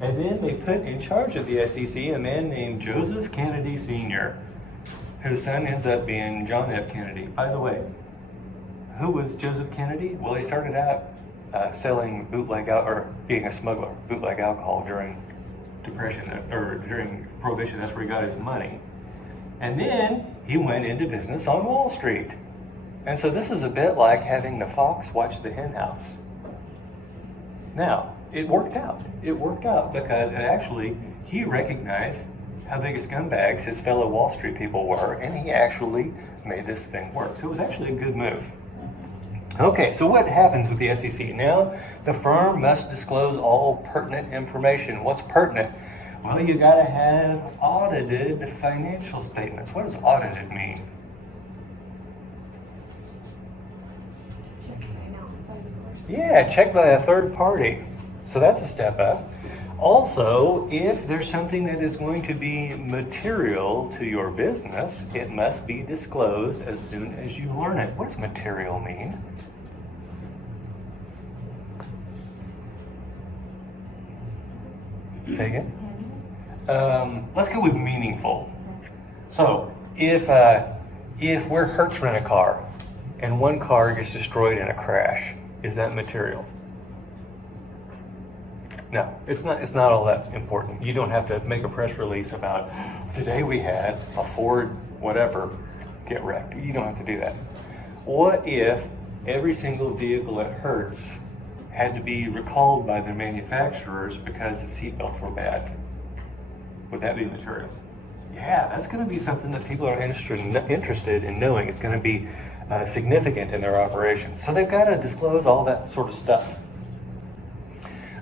and then they put in charge of the SEC a man named Joseph Kennedy Sr., whose son ends up being John F. Kennedy. By the way, who was Joseph Kennedy? Well, he started out selling or being a smuggler, bootleg alcohol during Depression, or during Prohibition. That's where he got his money. And then he went into business on Wall Street. And so this is a bit like having the fox watch the hen house. Now, it worked out. It worked out because he recognized how big a scumbags his fellow Wall Street people were, and he actually made this thing work. So it was actually a good move. Okay, so what happens with the SEC? Now, the firm must disclose all pertinent information. What's pertinent? Well, you got to have audited financial statements. What does audited mean? Yeah, checked by a third party. So that's a step up. Also, if there's something that is going to be material to your business, it must be disclosed as soon as you learn it. What does material mean? Say again? Let's go with meaningful. So, if we're Hertz Rent-A-Car and one car gets destroyed in a crash, is that material? No, it's not all that important. You don't have to make a press release about today we had a Ford whatever get wrecked. You don't have to do that. What if every single vehicle at Hertz had to be recalled by their manufacturers because the seatbelts were bad? Would that be material? Yeah, that's going to be something that people are interested in knowing. It's going to be significant in their operations. So they've got to disclose all that sort of stuff.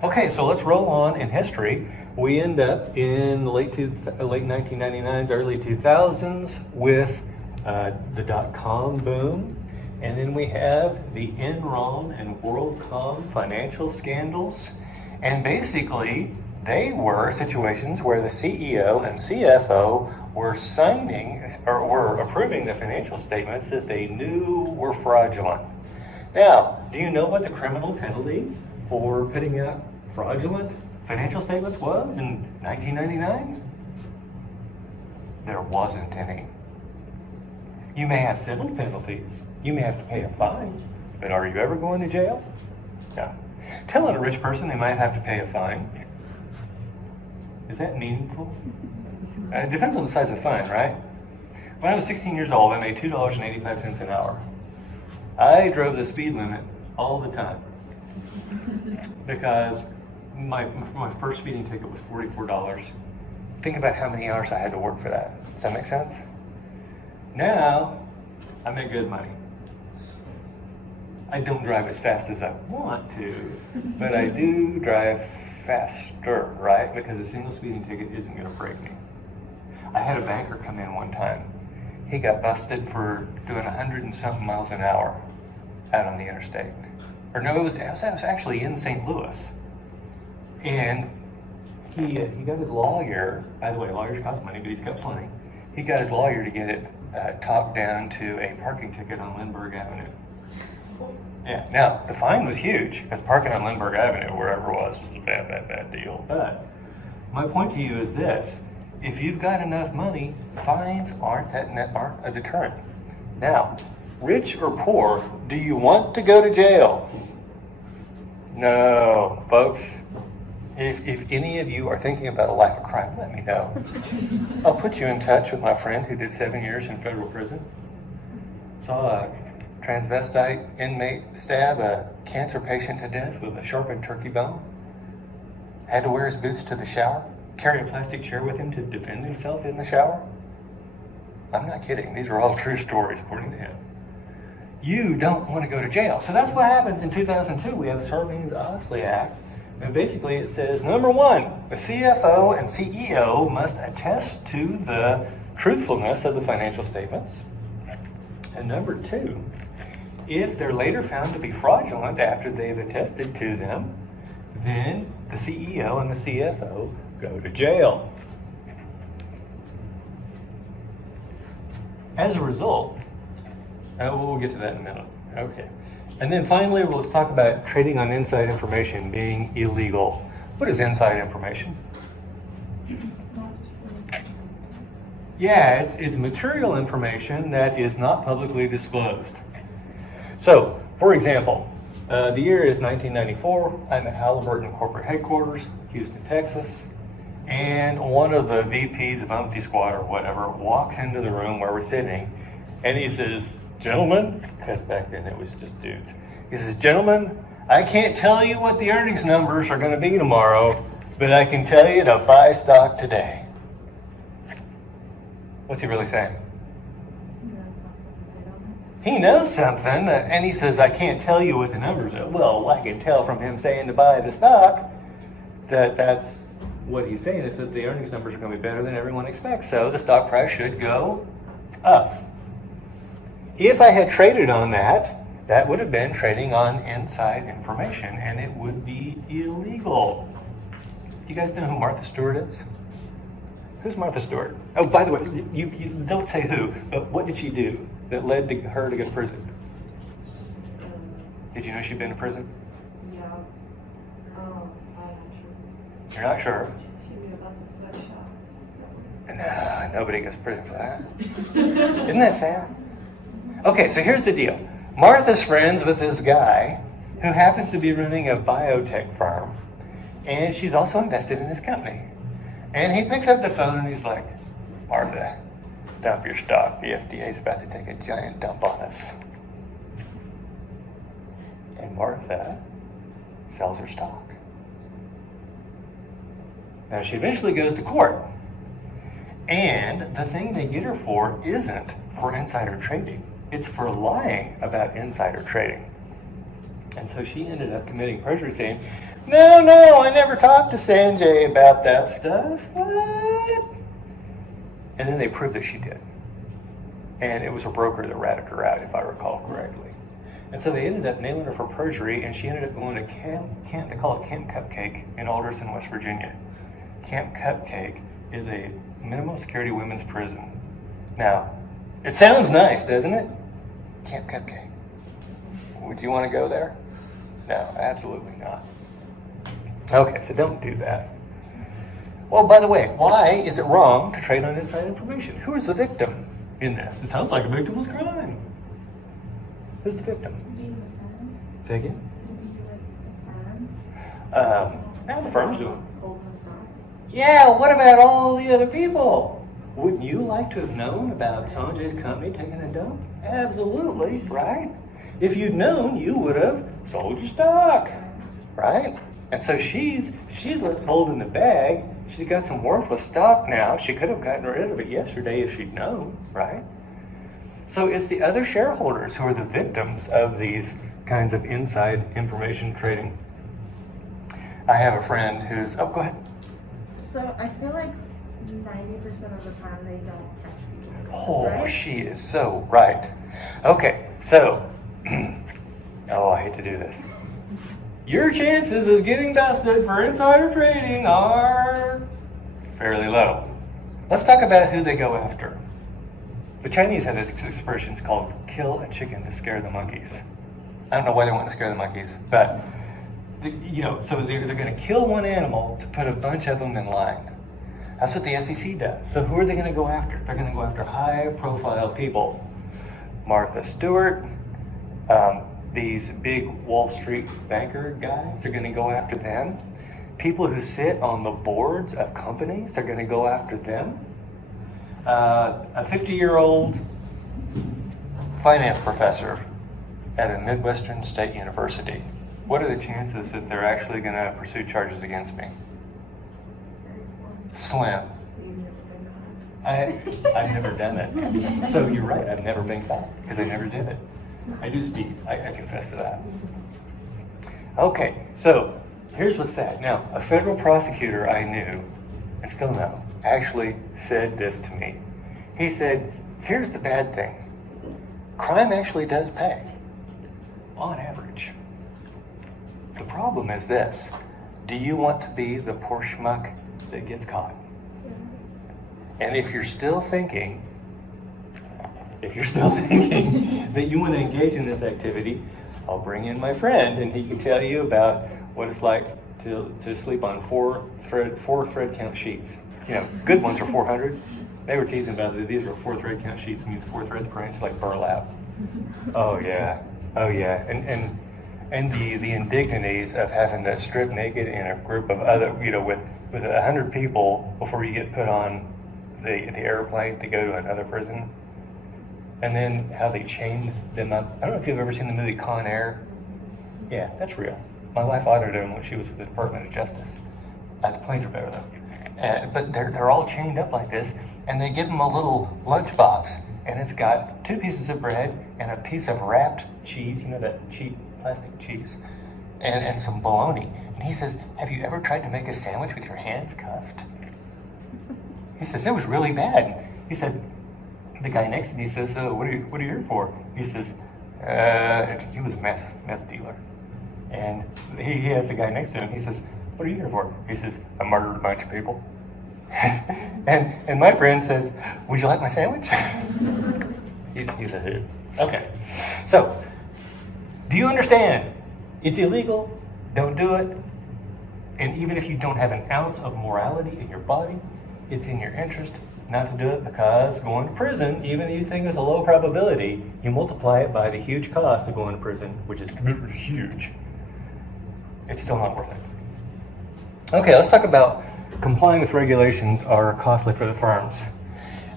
Okay, so let's roll on in history. We end up in the late 1999s, early 2000s with the dot-com boom. And then we have the Enron and Worldcom financial scandals. And basically, they were situations where the CEO and CFO were signing or were approving the financial statements that they knew were fraudulent. Now, do you know what the criminal penalty for putting out fraudulent financial statements was in 1999? There wasn't any. You may have civil penalties. You may have to pay a fine, but are you ever going to jail? No. Telling a rich person they might have to pay a fine, is that meaningful? It depends on the size of the fine, right? When I was 16 years old, I made $2.85 an hour. I drove the speed limit all the time because my first speeding ticket was $44. Think about how many hours I had to work for that. Does that make sense? Now, I make good money. I don't drive as fast as I want to, but I do drive faster, right? Because a single speeding ticket isn't going to break me. I had a banker come in one time. He got busted for doing 100 and something miles an hour out on the interstate. Or no, it was actually in St. Louis. And he got his lawyer, by the way, lawyers cost money, but he's got plenty. He got his lawyer to get it talked down to a parking ticket on Lindbergh Avenue. Yeah, now, the fine was huge, because parking on Lindbergh Avenue, wherever it was a bad deal. But my point to you is this: if you've got enough money, fines aren't a deterrent. Now, rich or poor, do you want to go to jail? No, folks. If any of you are thinking about a life of crime, let me know. I'll put you in touch with my friend who did 7 years in federal prison. Saw a transvestite inmate stab a cancer patient to death with a sharpened turkey bone. Had to wear his boots to the shower. Carry a plastic chair with him to defend himself in the shower. I'm not kidding. These are all true stories according to him. You don't want to go to jail. So that's what happens in 2002. We have the Sarbanes-Oxley Act. And basically it says, number one, the CFO and CEO must attest to the truthfulness of the financial statements. And number two, if they're later found to be fraudulent after they've attested to them, then the CEO and the CFO go to jail. As a result, we'll get to that in a minute. Okay. And then finally, let's talk about trading on inside information being illegal. What is inside information? Yeah, it's material information that is not publicly disclosed. So, for example, the year is 1994. I'm at Halliburton corporate headquarters, Houston, Texas. And one of the VPs of Umpty Squad or whatever walks into the room where we're sitting, and he says, "Gentlemen," because back then it was just dudes. He says, "Gentlemen, I can't tell you what the earnings numbers are going to be tomorrow, but I can tell you to buy stock today." What's he really saying? He knows something, and he says, "I can't tell you what the numbers are." Well, I can tell from him saying to buy the stock that that's what he's saying is that the earnings numbers are going to be better than everyone expects, so the stock price should go up. If I had traded on that, that would have been trading on inside information, and it would be illegal. Do you guys know who Martha Stewart is? Who's Martha Stewart? Oh, by the way, you don't say who, but what did she do that led to her to go to prison? Did you know she'd been to prison? Yeah. I'm not sure. You're not sure? She knew about the sweatshop. Nah, nobody goes to prison for that. Isn't that sad? Okay, so here's the deal. Martha's friends with this guy who happens to be running a biotech firm, and she's also invested in this company. And he picks up the phone and he's like, "Martha, dump your stock. The FDA's about to take a giant dump on us." And Martha sells her stock. Now she eventually goes to court. And the thing they get her for isn't for insider trading. It's for lying about insider trading. And so she ended up committing perjury, saying, No, I never talked to Sanjay about that stuff. What? And then they proved that she did. And it was a broker that ratted her out, if I recall correctly. And so they ended up nailing her for perjury, and she ended up going to camp, they call it Camp Cupcake in Alderson, West Virginia. Camp Cupcake is a minimum security women's prison. Now, it sounds nice, doesn't it? Camp Cupcake. Would you want to go there? No, absolutely not. Okay, so don't do that. Well, by the way, why is it wrong to trade on inside information? Who is the victim in this? It sounds like a victimless crime. Who's the victim? Being the firm? Say again? Maybe like the firm? Now the firm's doing. Holding the stock. Yeah, what about all the other people? Wouldn't you like to have known about Sanjay's company taking a dump? Absolutely, right? If you'd known, you would have sold your stock, right? And so she's left holding the bag. She's got some worthless stock now. She could have gotten rid of it yesterday if she'd known, right? So it's the other shareholders who are the victims of these kinds of inside information trading. I have a friend who's, go ahead. So I feel like 90% of the time they don't catch people. Oh, right? she is so right. Okay, so, I hate to do this. Your chances of getting busted for insider trading are fairly low. Let's talk about who they go after. The Chinese have this expression called kill a chicken to scare the monkeys. I don't know why they want to scare the monkeys, but, so they're going to kill one animal to put a bunch of them in line. That's what the SEC does. So who are they going to go after? They're going to go after high-profile people. Martha Stewart, these big Wall Street banker guys, they're going to go after them. People who sit on the boards of companies, they're going to go after them. A 50-year-old finance professor at a Midwestern State University. What are the chances that they're actually going to pursue charges against me? Slim. I've never done it. So you're right, I've never been caught because I never did it. I do speed, I confess to that. Okay, so here's what's sad. Now, a federal prosecutor I knew, and still know, actually said this to me. He said, here's the bad thing. Crime actually does pay, on average. The problem is this. Do you want to be the poor schmuck that gets caught? And if you're still thinking that you want to engage in this activity, I'll bring in my friend and he can tell you about what it's like to sleep on four thread count sheets. Good ones are 400, They were teasing about it. These were 4 thread count sheets, means 4 threads per inch, like burlap. Oh yeah, oh yeah, and the indignities of having to strip naked in a group of other, with 100 people before you get put on the airplane to go to another prison, and then how they chained them up. I don't know if you've ever seen the movie Con Air. Yeah, that's real. My wife audited them when she was with the Department of Justice. The planes are better though. But they're all chained up like this, and they give them a little lunchbox, and it's got 2 pieces of bread and a piece of wrapped cheese, that cheap plastic cheese, and some bologna. And he says, "Have you ever tried to make a sandwich with your hands cuffed?" He says, "It was really bad." He said, the guy next to me says, what are you here for?" He says, he was a meth dealer. And he has the guy next to him. He says, "What are you here for?" He says, "I murdered a bunch of people." and my friend says, "Would you like my sandwich?" He's a hoot. Okay. So, do you understand? It's illegal. Don't do it. And even if you don't have an ounce of morality in your body, it's in your interest not to do it, because going to prison, even if you think it's a low probability, you multiply it by the huge cost of going to prison, which is huge. It's still not worth it. Okay, let's talk about complying with regulations are costly for the firms.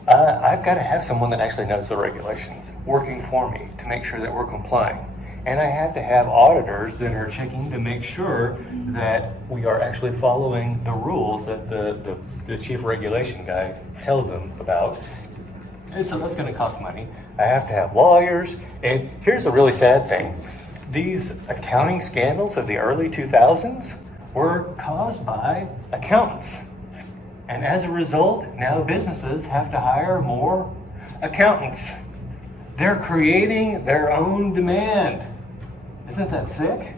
I've got to have someone that actually knows the regulations working for me to make sure that we're complying. And I have to have auditors that are checking to make sure that we are actually following the rules that the chief regulation guy tells them about. And so that's going to cost money. I have to have lawyers. And here's the really sad thing. These accounting scandals of the early 2000s were caused by accountants. And as a result, now businesses have to hire more accountants. They're creating their own demand. Isn't that sick?